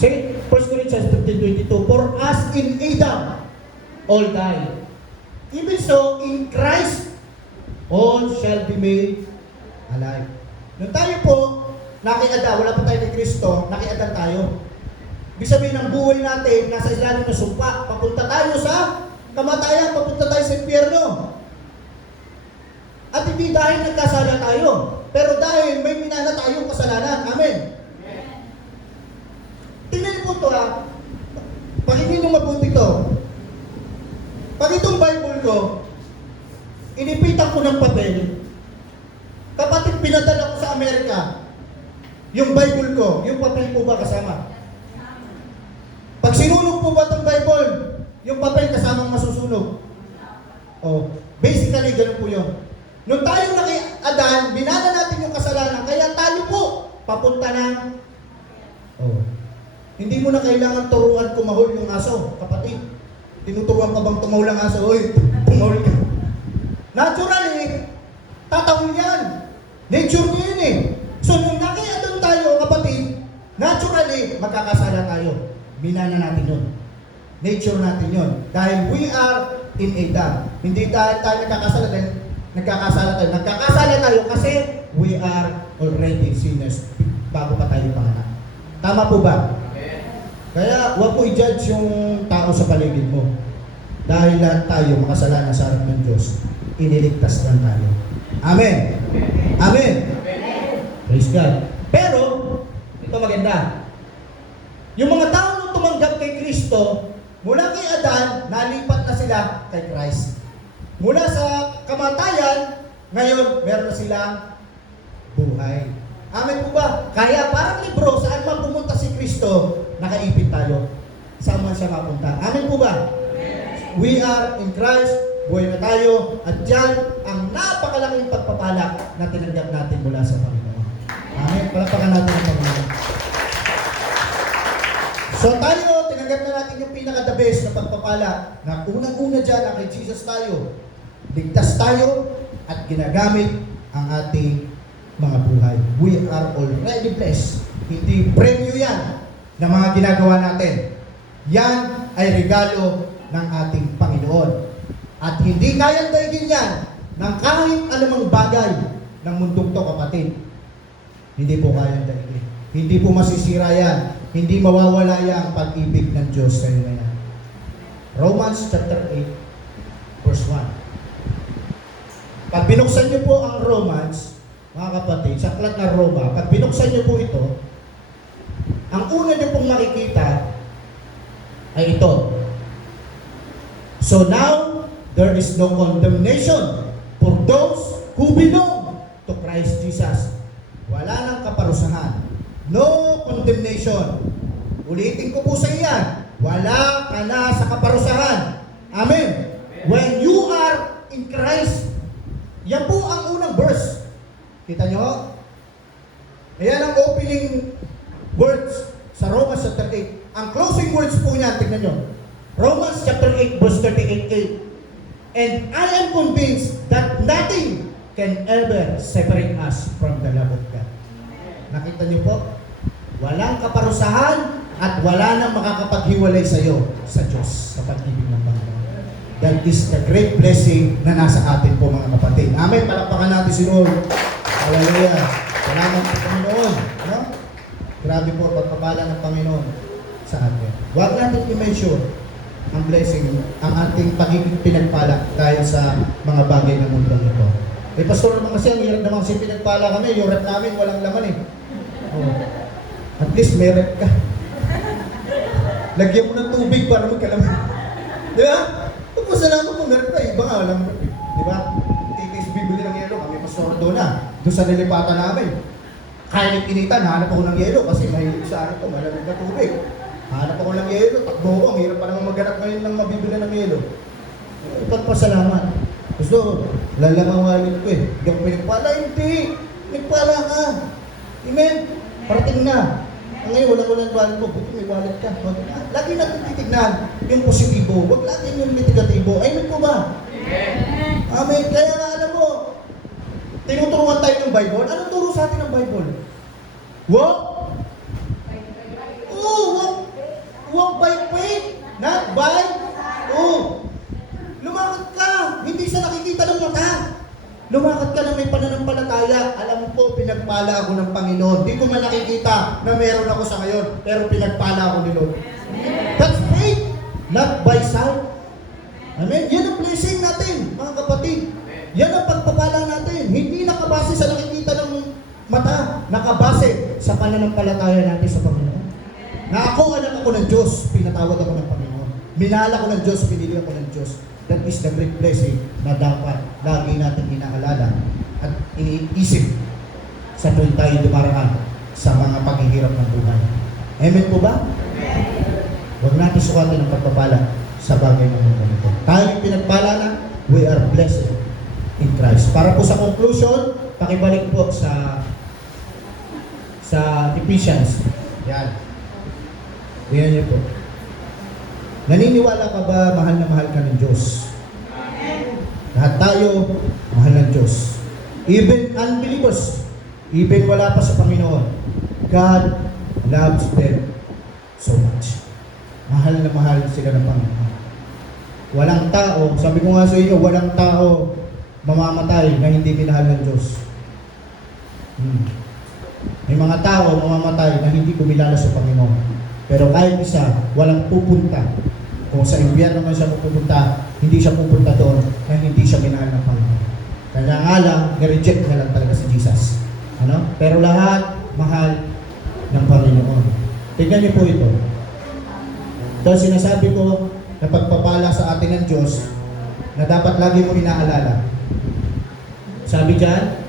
Say, 1 Corinthians 15:22, for us in Adam, all die. Even so, in Christ, all shall be made alive. Nung tayo po, nakiada, wala pa tayo kay Kristo, nakiadan tayo. Ibig sabihin ng buhay natin, nasa ilalim ng sumpa. Papunta tayo sa kamatayan, papunta tayo sa impyerno. At hindi dahil nagkasala tayo, pero dahil may minana tayong kasalanan. Amen. Tingnan niyo po ito ha. Pakinggan nyo mabuti ito. Pag itong Bible ko, inipitan ko ng papel. Kapatid, pinadala ko sa Amerika. Yung Bible ko, yung papel po ba kasama? Pag sinunog po ba itong Bible, yung papel kasamang masusunog? Basically, ganun po yun. Nung tayo naki-adan, binana natin yung kasalanan, kaya tayo po papunta ng... Hindi mo na kailangan turuan kumahol yung aso, kapatid. Tinuturuan ka bang tumahol ang aso? Oy, tumahol ka. Naturally, tatawin yan. Nature niya yun eh. So, nung nakiadan tayo, kapatid, naturally, magkakasala tayo. Minana natin yun. Nature natin yun. Dahil we are in Adam. Hindi dahil tayo nagkakasala tayo. Nagkakasala tayo kasi we are already sinners bago pa tayo panganak. Tama po ba? Kaya huwag mo i-judge yung tao sa paligid mo. Dahil lahat tayo makasalanan sa harap ng Diyos. Iniligtas lang tayo. Amen. Amen. Praise God. Pero, ito maganda. Yung mga tao na tumanggap kay Kristo, mula kay Adan, nalipat na sila kay Christ. Mula sa kamatayan, ngayon, meron na silang buhay. Amen po ba? Kaya parang libro, saan man pumunta si Kristo, nakaipit tayo. Saan man siya mapunta. Amen po ba? Amen. We are in Christ, buhay na tayo, at yan ang napakalaking pagpapala na tinanggap natin mula sa Panginoon. Amen. Palapakan natin ang Panginoon. So tayo, tinanggap na natin yung pinaka-the best na pagpapala na unang-una dyan na kay Jesus tayo. Ligtas tayo at ginagamit ang ating mga buhay. We are already blessed. Hindi premyo yan na mga ginagawa natin. Yan ay regalo ng ating Panginoon. At hindi kayang daigin yan ng kahit anumang bagay ng mundong to, kapatid. Hindi po kayang daigin. Hindi po masisira yan. Hindi mawawala yan ang pag-ibig ng Diyos sa inyo yan. Romans chapter 8, verse 1. Pag binuksan niyo po ang Romans, mga kapatid, sa aklat ng Roma, pag binuksan niyo po ito, ang una niyo pong makikita ay ito. So now, there is no condemnation for those who belong to Christ Jesus. Wala nang kaparusahan. No condemnation. Ulitin ko po sa iyan. Wala ka na sa kaparusahan. Amen. When you are in Christ, yan po ang unang verse. Kita nyo? Ayan ang opening words sa Romans chapter 8. Ang closing words po niya, tignan nyo. Romans chapter 8, verse 38. And I am convinced that nothing can ever separate us from the love of God. Nakita niyo po? Walang kaparusahan at wala nang makakapaghiwalay sa iyo sa Diyos, sa pag-ibig ng Panginoon. That is the great blessing na nasa atin po, mga kapatid. Amen. Palakpakan natin si Lord. Hallelujah. Salamat po, Panginoon. Ano? Grabe po ang pagpapala ng Panginoon sa atin. Huwag natin i-measure ang blessing, ang ating pagiging pinagpala dahil sa mga bagay ng mundo ito. Eh, pastor naman kasi, ang hirap naman kasi pinagpala kami. Yung rep namin, walang laman eh. Oh. At least may rep ka. Lagyan mo ng tubig para magkalaman. Di ba? Pagpasalamat mo, meron ka. Iba nga, walang rep. Di ba? Titis bibili ng yelo. Kami pastor doon na. Doon sa nilipatan namin. Kaya naginitan, hanap ako ng yelo kasi mahilig sa ano to, malamig na tubig. Hanap ako ng yelo, takbo ko. Ang hirap pa naman maghanap ngayon ng mabibili ng yelo. Ipagpasalamat. Gusto, lalangawalit ko eh. Hindi ako pinagpala, hindi. Pinagpala ka. Amen. Parating na. Ngayon, walang wallet ko. Buti may wallet ka. Lagi natin titignan yung positibo. Huwag lagi yung negatibo. Amen po ba? Amen. Kaya nga alam mo, tinuturuan tayo ng Bible. Anong turo sa atin ng Bible? Walk? Oh, walk by faith, not by... Oh, lumakad ka. Hindi sa nakikita ng mata. Lumakad ka na may pananampalataya. Alam mo po, pinagpala ako ng Panginoon. Di ko man nakikita na meron ako sa ngayon, pero pinagpala ako ni Lord. That's faith, not by sight. Amen? Yan ang blessing natin, mga kapatid. Yan ang pagpapala natin. Hindi nakabase sa nakikita ng mata. Nakabase sa pananampalataya natin sa Panginoon. Na ako, anak ako ng Diyos, pinatawag ako ng Panginoon. Minahal ako ng Diyos, pinili ako ng Diyos. That is the great blessing na dapat lagi natin inaalala at iniisip sa tuwing tayo dumaraan sa mga paghihirap ng buhay. Amen po ba? Huwag natin sukatin ang pagpapala sa bagay ng mundo nito. Tayo pinagpala na, we are blessed in Christ. Para po sa conclusion, pakibalik po sa Ephesians. Yan. Yan niyo po. Naniniwala ka ba mahal na mahal ka ng Diyos? Lahat tayo mahal ng Diyos. Even unbelievers, even wala pa sa Panginoon, God loves them so much. Mahal na mahal sila ng Panginoon. Walang tao, sabi ko nga sa inyo, walang tao mamamatay na hindi minahal ng Diyos. May mga tao mamamatay na hindi kumilala sa Panginoon. Pero kahit isa, walang pupunta. Kung sa impyerno man siya pupunta, hindi siya pupunta doon na hindi siya minahal ng Panginoon. Kaya nga lang, nireject na lang talaga si Jesus. Ano? Pero lahat, mahal ng Panginoon. Tingnan niyo po ito. Ito sinasabi ko na pagpapala sa atin ng Diyos na dapat lagi mo inaalala. Sabi dyan,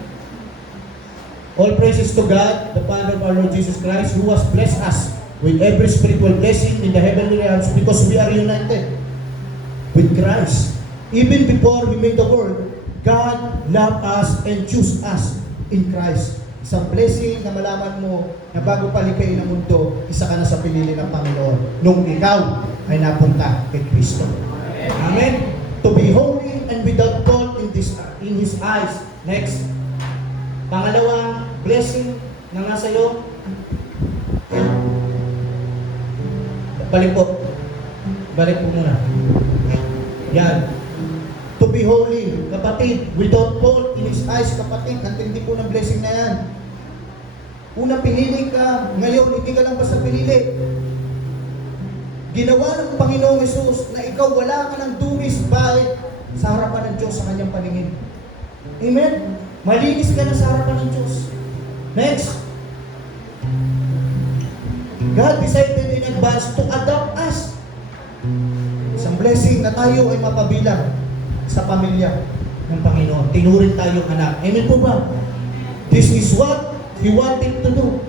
all praises to God, the Father of our Lord Jesus Christ, who has blessed us with every spiritual blessing in the heavenly realms because we are united with Christ. Even before we made the world, God loved us and chose us in Christ. Isang blessing na malaman mo na bago palikhain ng mundo, isa ka na sa pinili ng Panginoon nung ikaw ay napunta kay Kristo. Amen? To be holy and without fault in His eyes. Next. Pangalawang blessing na nasa iyo. Balik po muna. Yan. to be holy, kapatid, without fault in His eyes, kapatid, antindi po ng blessing na yan. Una, pinili ka, ngayon, hindi ka lang basta pinili. Ginawa ng Panginoong Hesus na ikaw wala ka ng dumis, bahid sa harapan ng Diyos sa kanyang paningin. Amen? Malinis ka na sa harapan ng Diyos. Next. God decided in advance to adopt us. Isang blessing na tayo ay mapabilang sa pamilya ng Panginoon. Tinuring tayong anak. Amen po ba? This is what He wanted to do.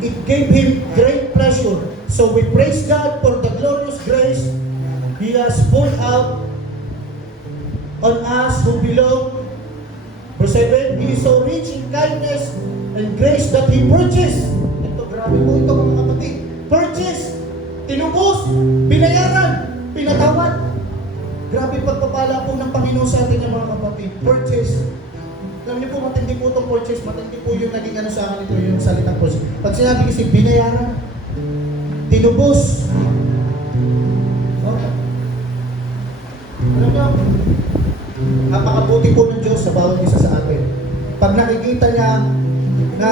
It gave Him great pleasure. So we praise God for the glorious grace He has poured out on us who belong. Verse 7, He is so rich in kindness and grace that He purchased. Ito, grabe po ito mga kapatid. Purchase, tinubos, binayaran, pinatawad. Grabe pagpapala po ng Panginoon sa atin mga kapatid. Purchase. Alam niyo po, matindi po itong purchase. Matindi po yung naging ano sa akin ito, yung salitang purchase. Pag sinabi kasi binayaran, tinubos. Okay. Alam niyo, napakabuti po ng Diyos sa bawat isa sa atin. Pag nakikita niya na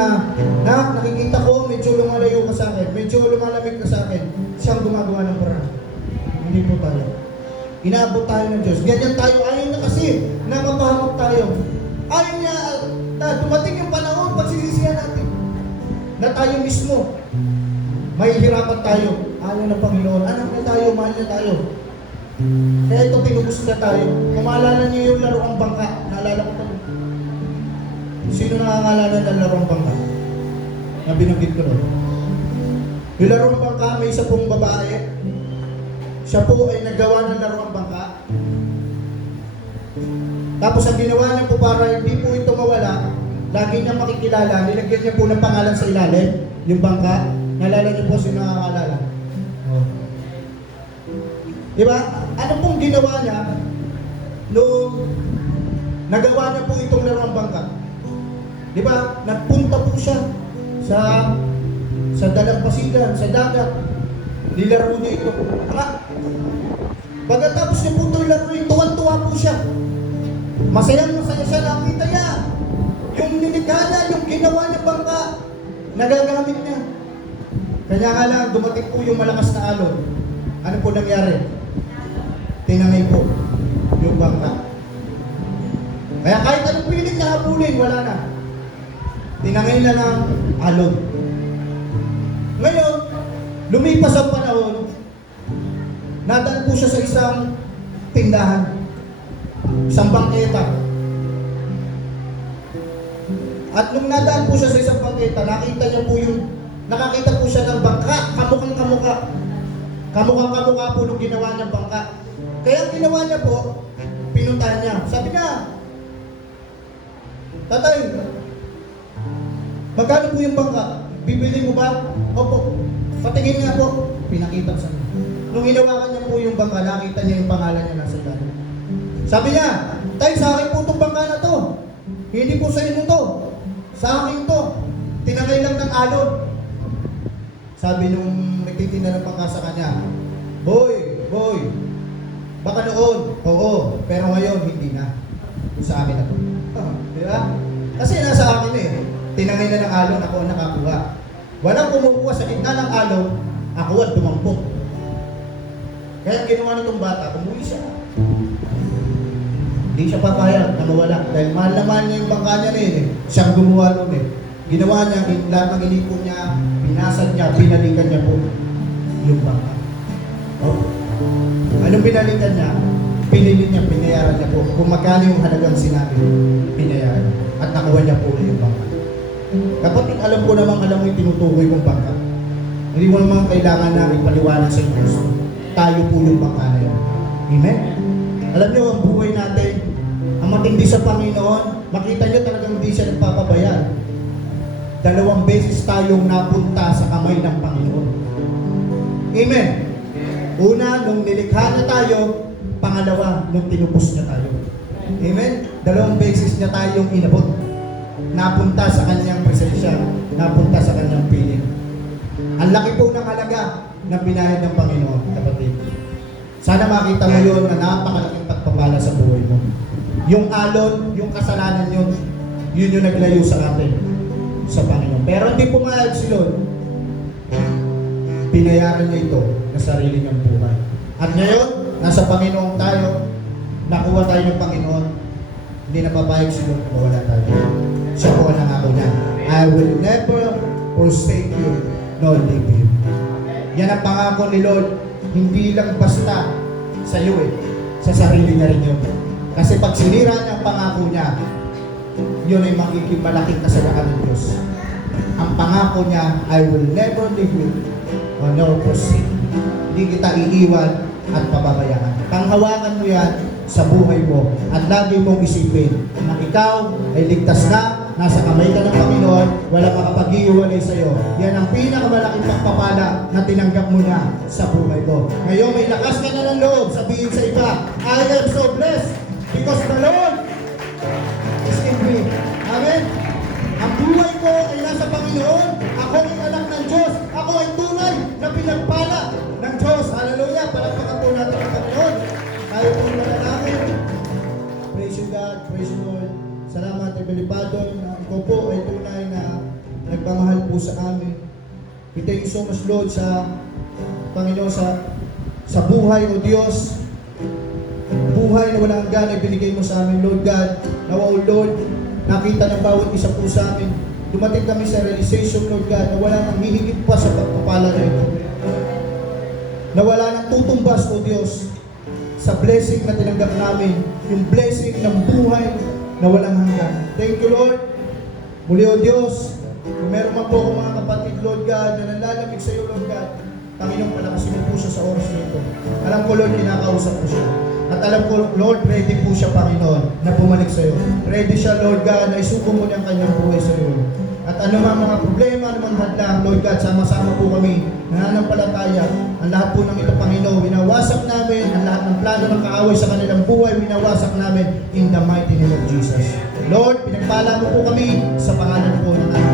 nakikita ko, medyo lumalayo ka sa akin, medyo lumalamig ka sa akin, siyang gumagawa ng paraan. Hindi po tayo. Inaabot tayo ng Diyos. Ganyan tayo. Ayaw na kasi na mapahamak tayo. Ayaw niya na dumating yung panahon, pagsisisihan natin na tayo mismo may hirapan tayo. Ayaw ng Panginoon. Anak na tayo, mahal na tayo. Kaya ito, tinubos na tayo. Kung maalala niyo yung laruang bangka, naalala ko pa. Sino nakakaalala ng laruang bangka? Na binanggit ko rin. Yung laruang bangka, may isa pong babae. Siya po ay naggawa ng laruang bangka. Tapos ang ginawa niya po para hindi po ito mawala, lagi niya makikilala, nilagyan niya po ng pangalan sa ilalim, yung bangka. Naalala niyo po sino nakakaalala? Oh. Diba? Ano pong ginawa niya nung nagawa niya po itong laruang bangka? Diba? Nagpunta po siya sa dalampasigan, sa dagat. Nilaro niya ito. Pagkatapos niya po itong laro, tuwan-tuwa po siya. Masaya siya, nakita niya. Yung nilikha niya, yung ginawa niya bangka, nagagamit niya. Kanya nga lang, dumating po yung malakas na alon. Ano po nangyari? Tinangay po yung bangka. Kaya kahit anong pilit niya habulin, wala na. Tinangay na ng alon. Ngayon, lumipas ang panahon, nadaan po siya sa isang tindahan, isang bangketa. At nung nadaan po siya sa isang bangketa, nakakita po siya ng bangka, kamukhang-kamukha. Kamukhang-kamukha po nung ginawa niyang bangka. Kaya ang ginawa niya po, pinuntahan niya. Sabi niya, Tatay, magkano po yung bangka? Bibili mo ba? Opo. Patingin nga po. Pinakita sa niya. Nung hinawakan niya po yung bangka, nakita niya yung pangalan niya nasa ilalim. Sabi niya, Tay, sa akin po itong bangka na to. Hindi po sa inyo to. Sa akin to. Tinangay lang ng alon. Sabi nung nagtitinda ng bangka sa kanya, Boy, baka noon, oo, pero ngayon, hindi na. Sa akin na to. Di ba? Kasi nasa akin eh. Tinangay na ng alon, ako ang nakakuha. Walang kumukuha sa gitna ng alon, ako ang tumampok. Kaya ginawa nitong bata, umuwi siya. Hindi siya papayag na mawala. Dahil mahal naman niya yung bangka niya rin eh. Siyang gumawa nun eh. Ginawa niya, lahat ng inipon niya, binasad niya, binalikan niya po yung bangka. Oh. Anong binalikan niya? Pinili niya, pinayaran niya po. Kung magkano yung halagang sinabi, pinayaran niya. At nakuha niya po yung bangka. Kapatid, alam mo yung tinutukoy kong bangka. Hindi mo naman kailangan na ipaliwanag sa Diyos. Tayo po yung bangka na yun. Amen? Alam niyo, ang buhay natin, ang matindi sa Panginoon, makita niyo talagang hindi siya nagpapabayaan. 2 beses tayong napunta sa kamay ng Panginoon. Amen? Una, nung nilikha na tayo, pangalawa, nung tinubos niya tayo. Amen? 2 beses niya tayong inabot. Napunta sa kanyang presensya, napunta sa kanyang piling. Ang laki po ng halaga na binayad ng Panginoon, kapatid. Sana makita mo yun na napakalaking pagpapala sa buhay mo. Yung alon, yung kasalanan yun, yun yung naglayo sa atin, sa Panginoon. Pero hindi pumayag si Lord. Binayaran niya ito na sarili niyang buhay. At ngayon, nasa Panginoon tayo, nakuha tayo ng Panginoon, hindi na papayag si Lord, mawala tayo. Siya po ang nangako niya. I will never forsake you, nor leave you. Yan ang pangako ni Lord, hindi lang basta sa iyo sa sarili niya rin yun. Kasi pag sinira niya ang pangako niya, yun ay magiging malaking kasagaan ng Diyos. Ang pangako niya, I will never leave you or nor forsake you. Hindi kita iiwan at pababayaan. Panghawakan mo yan sa buhay mo at lagi mong isipin na ikaw ay ligtas na, nasa kamay ka ng Panginoon, wala makapag-iiwalay sa iyo. Yan ang pinakamalaking pagpapala na tinanggap mo na sa buhay mo. Ngayon may lakas ka na ng loob, sabihin sa iba, I am so blessed because the Lord is in me. Amen? Ang buhay ko ay nasa Panginoon, ako ay anak ng Diyos, ako ay tunay na pinagpala ng Diyos. Hallelujah! Palagpakan po natin ang Panginoon. Tayo po manalangin. Praise you God, praise you Lord. Salamat, Heavenly Father, na ikaw po ay tunay na nagmamahal po sa amin. We thank you so much, Lord, sa Panginoon, sa buhay, O Diyos. Buhay na walang hanggan ay binigay mo sa amin, Lord God. Nawa, O Lord, nakita ng bawat isa po sa amin. Dumating kami sa realization, Lord God, na wala nang hihigit pa sa pagpapala na ito. Na wala nang tutumbas, O Diyos, sa blessing na tinanggap namin, yung blessing ng buhay na walang hanggan. Thank you, Lord. Muli, O Diyos, kung meron man po akong mga kapatid, Lord God, na nalalamig sa iyo, Lord God, Panginoon, palakasin mo po siya sa oras na ito. Alam ko, Lord, kinakausap ko siya. At alam ko, Lord, ready po siya, Panginoon, na bumalik sa iyo. Ready siya, Lord God, na isuko mo niyang kanyang buhay sa iyo. At ano mga problema, ano mga hadlang, Lord God, sama-sama po kami, nananampalataya. Ang lahat po ng ito, Panginoon, winawasak namin, ang lahat ng plano ng kaaway sa kanilang buhay, winawasak namin in the mighty name of Jesus. Lord, pinagpala mo po kami sa pangalan po ng